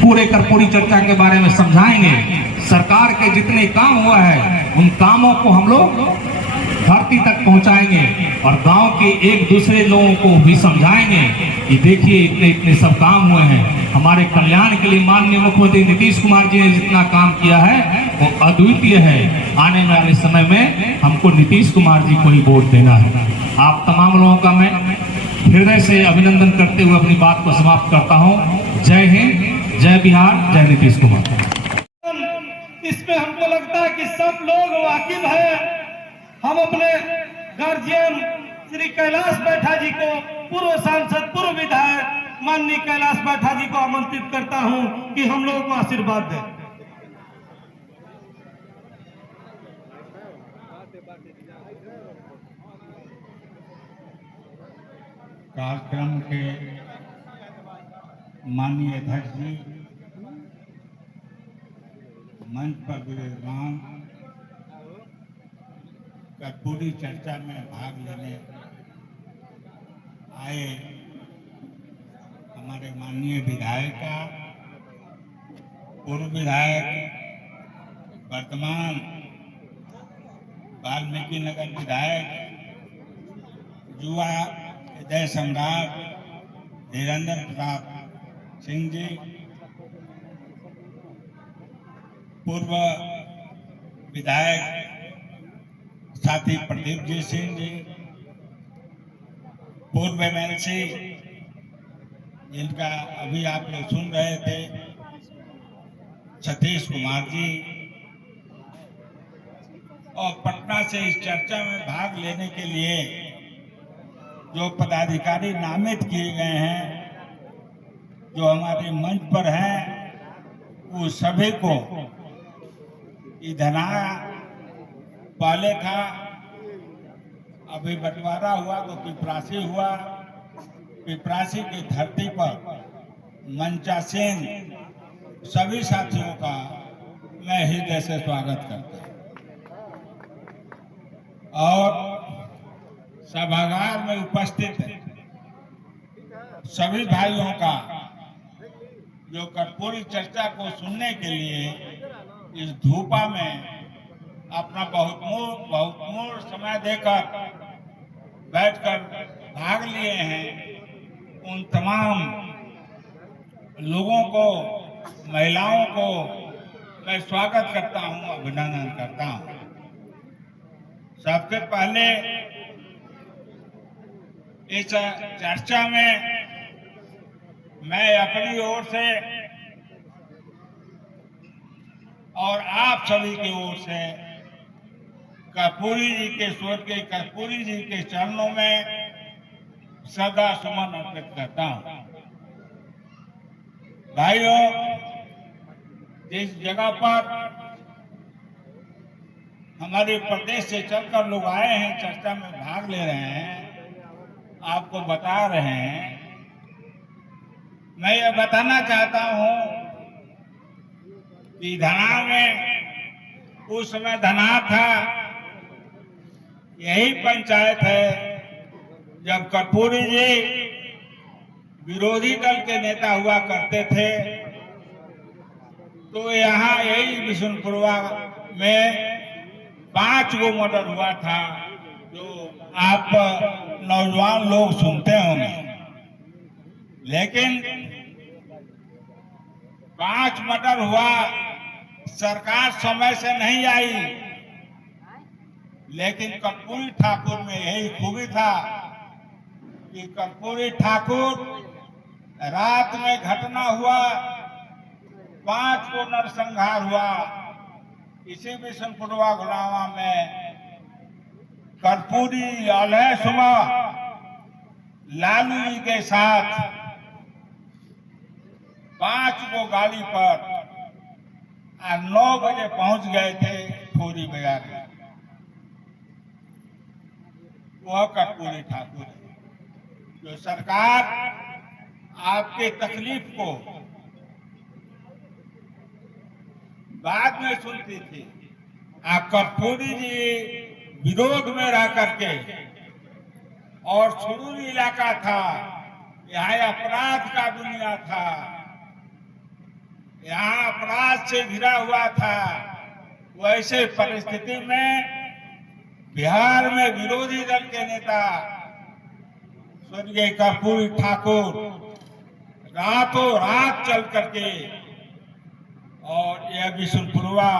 पूरे कर्पूरी चर्चा के बारे में समझाएंगे। सरकार के जितने काम हुआ है उन कामों को हम लोग धरती तक पहुंचाएंगे और गांव के एक दूसरे लोगों को भी समझाएंगे कि देखिए इतने इतने सब काम हुए हैं हमारे कल्याण के लिए। माननीय मुख्यमंत्री नीतीश कुमार जी ने जितना काम किया है वो अद्वितीय है। आने वाले समय में हमको नीतीश कुमार जी को ही वोट देना है। आप तमाम लोगों का मैं हृदय से अभिनंदन करते हुए अपनी बात को समाप्त करता हूँ। जय हिंद, जय बिहार, जय नीतीश कुमार। इसमें हमको लगता है कि सब लोग वाकिफ है। हम अपने गार्जियन श्री कैलाश बैठा जी को, पूर्व सांसद, पूर्व विधायक माननीय कैलाश बैठा जी को आमंत्रित करता हूं कि हम लोगों को आशीर्वाद दें। कार्यक्रम के माननीय अध्यक्ष जी, मंच पर विराजमान, कर्पूरी चर्चा में भाग लेने आए हमारे माननीय विधायक, पूर्व विधायक, वर्तमान वाल्मीकि नगर विधायक, युवा हृदय सम्राट धीरेन्द्र प्रताप सिंह जी, पूर्व विधायक साथी प्रदीप जी सिंह जी, पूर्व एमएलसी जिनका अभी आप लोग सुन रहे थे, सतीश कुमार जी, और पटना से इस चर्चा में भाग लेने के लिए जो पदाधिकारी नामित किए गए हैं, जो हमारे मंच पर हैं, वो सभी को इधर पहले था, अभी बंटवारा हुआ तो पिपरासी हुआ। पिपरासी की धरती पर मंचासीन सभी साथियों का मैं हृदय से स्वागत करता हूं और सभागार में उपस्थित सभी भाइयों का जो कर्पूरी चर्चा को सुनने के लिए इस धूपा में अपना बहुमूल्य समय देकर बैठकर भाग लिए हैं, उन तमाम लोगों को, महिलाओं को मैं स्वागत करता हूं, अभिनंदन करता हूं। सबसे पहले इस चर्चा में मैं अपनी ओर से और आप सभी की ओर से कर्पूरी जी के स्वर्गीय कर्पूरी जी के चरणों में श्रद्धा सुमन अर्पित करता हूं। भाइयों, जिस जगह पर हमारे प्रदेश से चलकर लोग आए हैं, चर्चा में भाग ले रहे हैं, आपको बता रहे हैं, मैं ये बताना चाहता हूं कि धना में उस समय धना था, यही पंचायत है जब कर्पूरी जी विरोधी दल के नेता हुआ करते थे, तो यहाँ यही बिशुनपुरवा में 5 गो मर्डर हुआ था, जो आप नौजवान लोग सुनते होंगे। लेकिन 5 मर्डर हुआ, सरकार समय से नहीं आई, लेकिन कर्पूरी ठाकुर में यही खूबी था कि कर्पूरी ठाकुर रात में घटना हुआ, 5 को नरसंहार हुआ। इसी बिशुनपुरवा गुलावा में कर्पूरी अलह सुबह लालू जी के साथ 5 को गाड़ी पर 9 बजे पहुंच गए थे ठोरी बाजार में। वह कर्पूरी ठाकुर जो सरकार आपके तकलीफ को बाद में सुनती थी, कर्पूरी जी विरोध में रह करके, और सुरूरी इलाका था, यहाँ अपराध का दुनिया था, यहाँ अपराध से घिरा हुआ था। वैसे परिस्थिति में बिहार में विरोधी दल के नेता स्वर्गीय कर्पूरी ठाकुर रातों रात चल करके और यह बिशुनपुरवा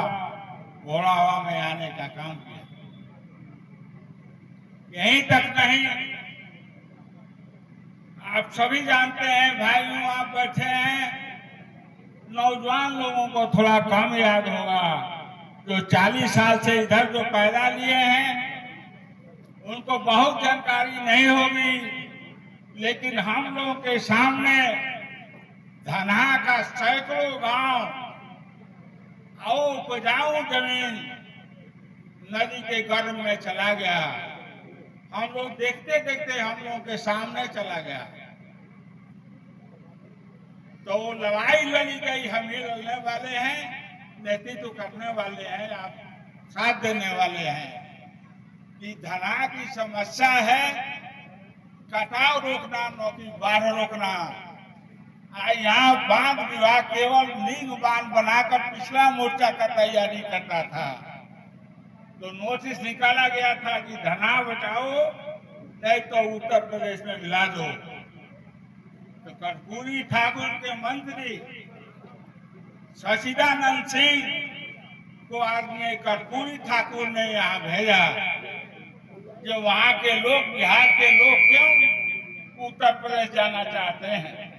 घोड़ावा में आने का काम किया। यहीं तक नहीं, आप सभी जानते हैं भाइयों, आप बैठे हैं, नौजवान लोगों को थोड़ा कम याद होगा, जो 40 साल से इधर जो पैदा लिए हैं उनको बहुत जानकारी नहीं होगी। लेकिन हम लोगों के सामने धना का सैकड़ों गांव और उपजाऊ जमीन नदी के गर्भ में चला गया। हम लोग देखते देखते हम लोगों के सामने चला गया। तो लड़ाई लड़ी गई, हम ही लड़ने वाले हैं, नेतृत्व करने वाले हैं, आप साथ देने वाले हैं कि धना की समस्या है, कटाव रोकना, नौकी बाढ़ रोकना। यहाँ बांध विभाग केवल लिंग बांध बनाकर पिछला मोर्चा का तैयारी करता था। तो नोटिस निकाला गया था कि धना बचाओ नहीं तो उत्तर प्रदेश में मिला दो। तो कर्पूरी ठाकुर के मंत्री सचिदानंद सिंह को आदमी कर्पूरी ठाकुर ने यहाँ भेजा। जो वहाँ के लोग, बिहार के लोग क्यों उत्तर प्रदेश जाना चाहते हैं?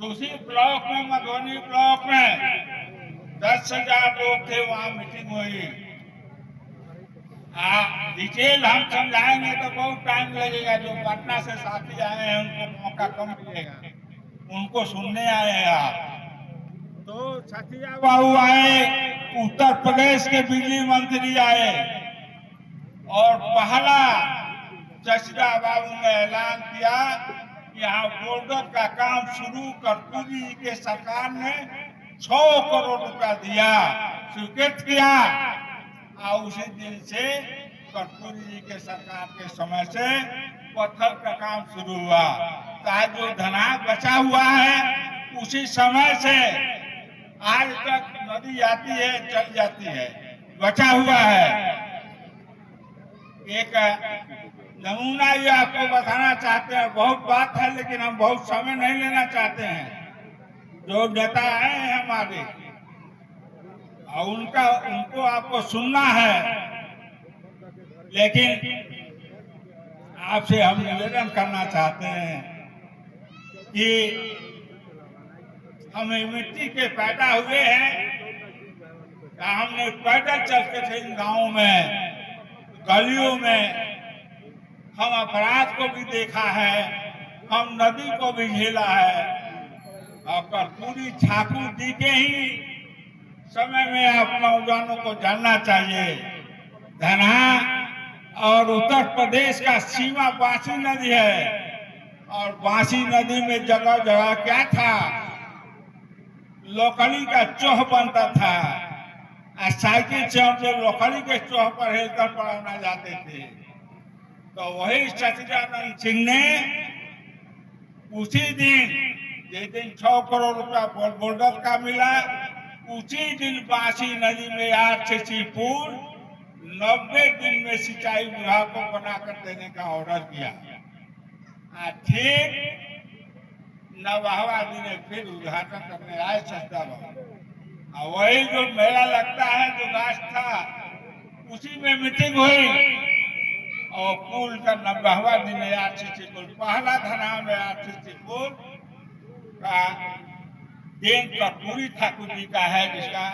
तो उसी ब्लॉक में, मधुबनी ब्लॉक में 10,000 लोग थे, वहाँ मीटिंग हुई। डिटेल हम समझाएंगे तो बहुत टाइम लगेगा। जो पटना से साथी आए हैं उनको मौका कम मिलेगा, उनको सुनने आए हैं आप। तो सचिया बाबू आए, उत्तर प्रदेश के बिजली मंत्री आए और पहला सचिया बाबू ने ऐलान किया कि यहाँ बोर्डर का काम शुरू कर्पूरी जी के सरकार ने 6 करोड़ रुपया दिया, स्वीकृत किया। और उसी दिन से कर्पूरी जी के सरकार के समय से पत्थर का काम शुरू हुआ। आज जो धना बचा हुआ है उसी समय से आज तक नदी आती है, चल जाती है, बचा हुआ है। एक नमूना ये आपको बताना चाहते हैं। बहुत बात है लेकिन हम बहुत समय नहीं लेना चाहते हैं। जो नेता आए हैं हमारे और उनको आपको सुनना है, लेकिन आपसे हम निवेदन करना चाहते हैं कि हम मिट्टी के पैदा हुए हैं। हमने पैदल चल के थे इन गाँवों में, गलियों में। हम अपराध को भी देखा है, हम नदी को भी झेला है। और कर्पूरी ठाकुर जी के ही समय में आप नौजवानों को जानना चाहिए। धना और उत्तर प्रदेश का सीमा बांसी नदी है और बांसी नदी में जगह जगह क्या था, लोकली का चौह बनता था। साइकिल से हम लोग लोकली के चौह पर हेलकर पढ़ाना जाते थे। तो वही सचिदानंद सिंह ने उसी दिन, जिस दिन 6 करोड़ रुपया बोर्डर का मिला, उसी दिन बांसी नदी में आरसीसी पुल 90 दिन में सिंचाई विभाग को बनाकर देने का ऑर्डर किया। ठीक नवाहवा जी ने फिर उद्घाटन करने आए सस्ता बाबू। और वही जो मेला लगता है, जो राज था, उसी में मीटिंग हुई और पुल का 90वां दिन आरसीसी पुल, पहला धना में आरसीसी पुल का दिन कर्पूरी ठाकुर जी का है, जिसका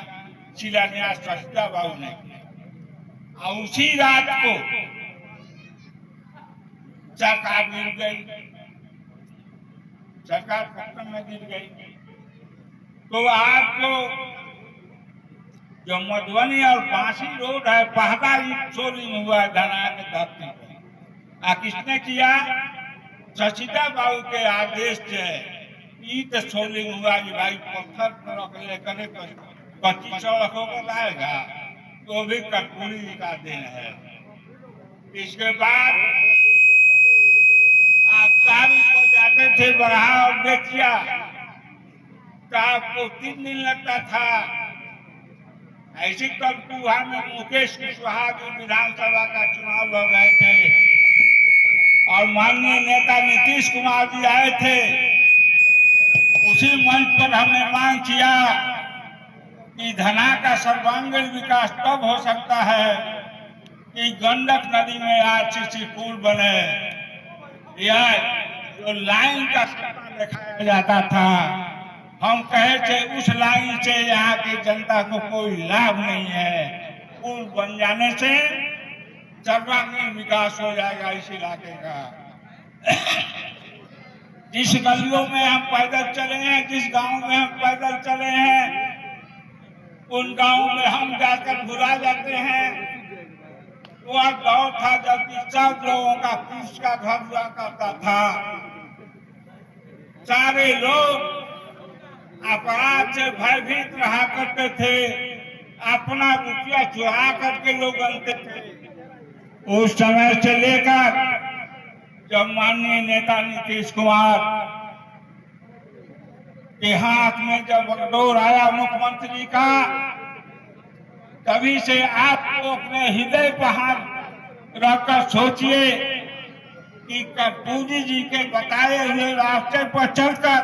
शिलान्यास सचिदा बाबू ने किया। और उसी रात को सरकार गिर गई, सरकार पटना में गिर गई। तो आपको जो मधुबनी और बांसी रोड है, पहला सोलिंग हुआ धना के धरती पे। किसने किया? सचिदा बाबू के आदेश से ईट सोलिंग हुआ कि भाई पत्थर रख लेकर कच्ची सड़कों को लाएगा, तो भी कर्पूरी जी का दिन है। इसके बाद आप तारीख को जाते थे बढ़ा और बेचिया, तो आपको 3 दिन लगता था। ऐसी कलकुहा में मुकेश कुशवाहा जी विधानसभा का चुनाव लड़ रहे थे और माननीय नेता नीतीश कुमार जी आए थे। उसी मंच पर हमने मांग किया कि धना का सर्वांगीण विकास तब हो सकता है कि गंडक नदी में आरसीसी पुल बने। यह जो लाइन का सपना दिखाया जाता था, हम कहे थे उस लाइन से यहाँ की जनता को कोई लाभ नहीं है। पुल बन जाने से सर्वांगीण विकास हो जाएगा इस इलाके का। जिस गलियों में हम पैदल चले हैं, जिस गांव में हम पैदल चले हैं, उन गांवों में हम जाकर भुला जाते हैं। वह दौर था जबकि सब लोगों का पुरुष का घर हुआ करता था। सारे लोग अपराध से भयभीत रहा करते थे, अपना रुपया चुरा करके लोग बनते थे। उस समय से लेकर जब माननीय नेता नीतीश कुमार के हाथ में जब बागडोर आया मुख्यमंत्री का, तभी से आपको अपने हृदय पर हाथ रखकर सोचिए कि कर्पूरी जी के बताए हुए रास्ते पर चलकर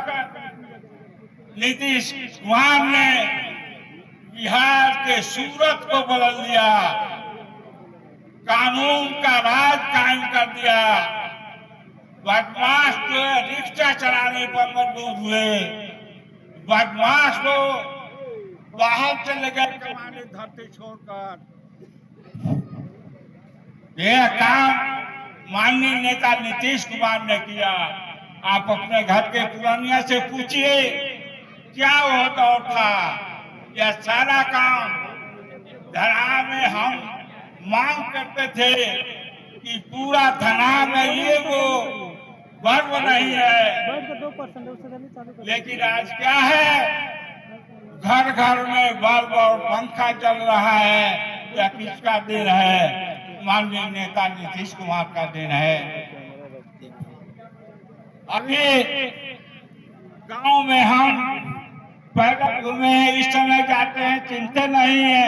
नीतीश कुमार ने बिहार के सूरत को बदल दिया, कानून का राज कायम कर दिया। बदमाश जो है रिक्शा चलाने पर मजबूर हुए, बदमाश को बाहर चले गए कमाने धरती छोड़कर। यह काम माननीय नेता नीतीश कुमार ने किया। आप अपने घर के पुरानिया से पूछिए क्या वो दौर था। यह सारा काम धना में हम मांग करते थे कि पूरा धना में ये वो गर्व नहीं है, 2% लेकिन आज क्या है, घर घर में बल्ब और पंखा चल रहा है। यह किसका दिन है? माननीय नेता नीतीश कुमार का दिन है। अभी गांव में हम पैदल घूमे हैं, इस समय जाते हैं, चिंता नहीं है।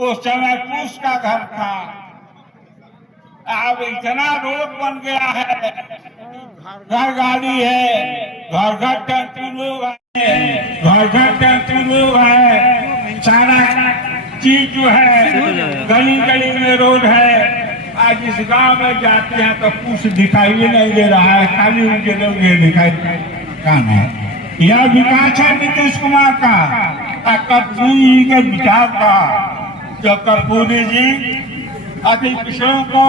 उस समय पूछ का घर था, अब इतना रोड बन गया है, घर गाड़ी है, घर घर टेम्पू लोग है, घर घर टेम्पू लोग है, सारा चीज जो है गली गली में रोड है। आज इस गांव में जाते हैं तो कुछ दिखाई नहीं दे रहा है, खाली उनके लोग ये दिखाई काम है। यह विकास है नीतीश कुमार का, कर्पूरी के विचार का। जो कर्पूरी जी अति पिछड़ों को,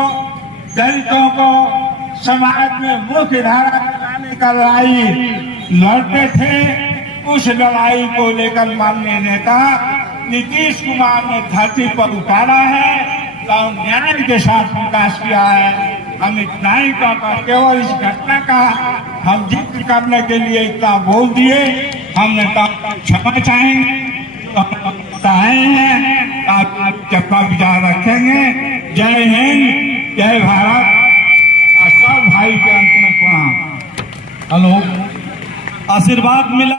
दलितों को समाज में मुख्य धारा बनाने का लड़ाई लड़ते थे, उस लड़ाई को लेकर माननीय नेता नीतीश कुमार ने धरती पर उतारा है और न्याय के साथ विकास किया है। हम इतना ही कहकर केवल इस घटना का हम जिक्र करने के लिए इतना बोल दिए। हमने क्षमा चाहेंगे, हैं आप सबका विचार रखेंगे। जय हिंद, जय भारत। सब भाई के अंत में प्रणाम। हेलो, आशीर्वाद मिला।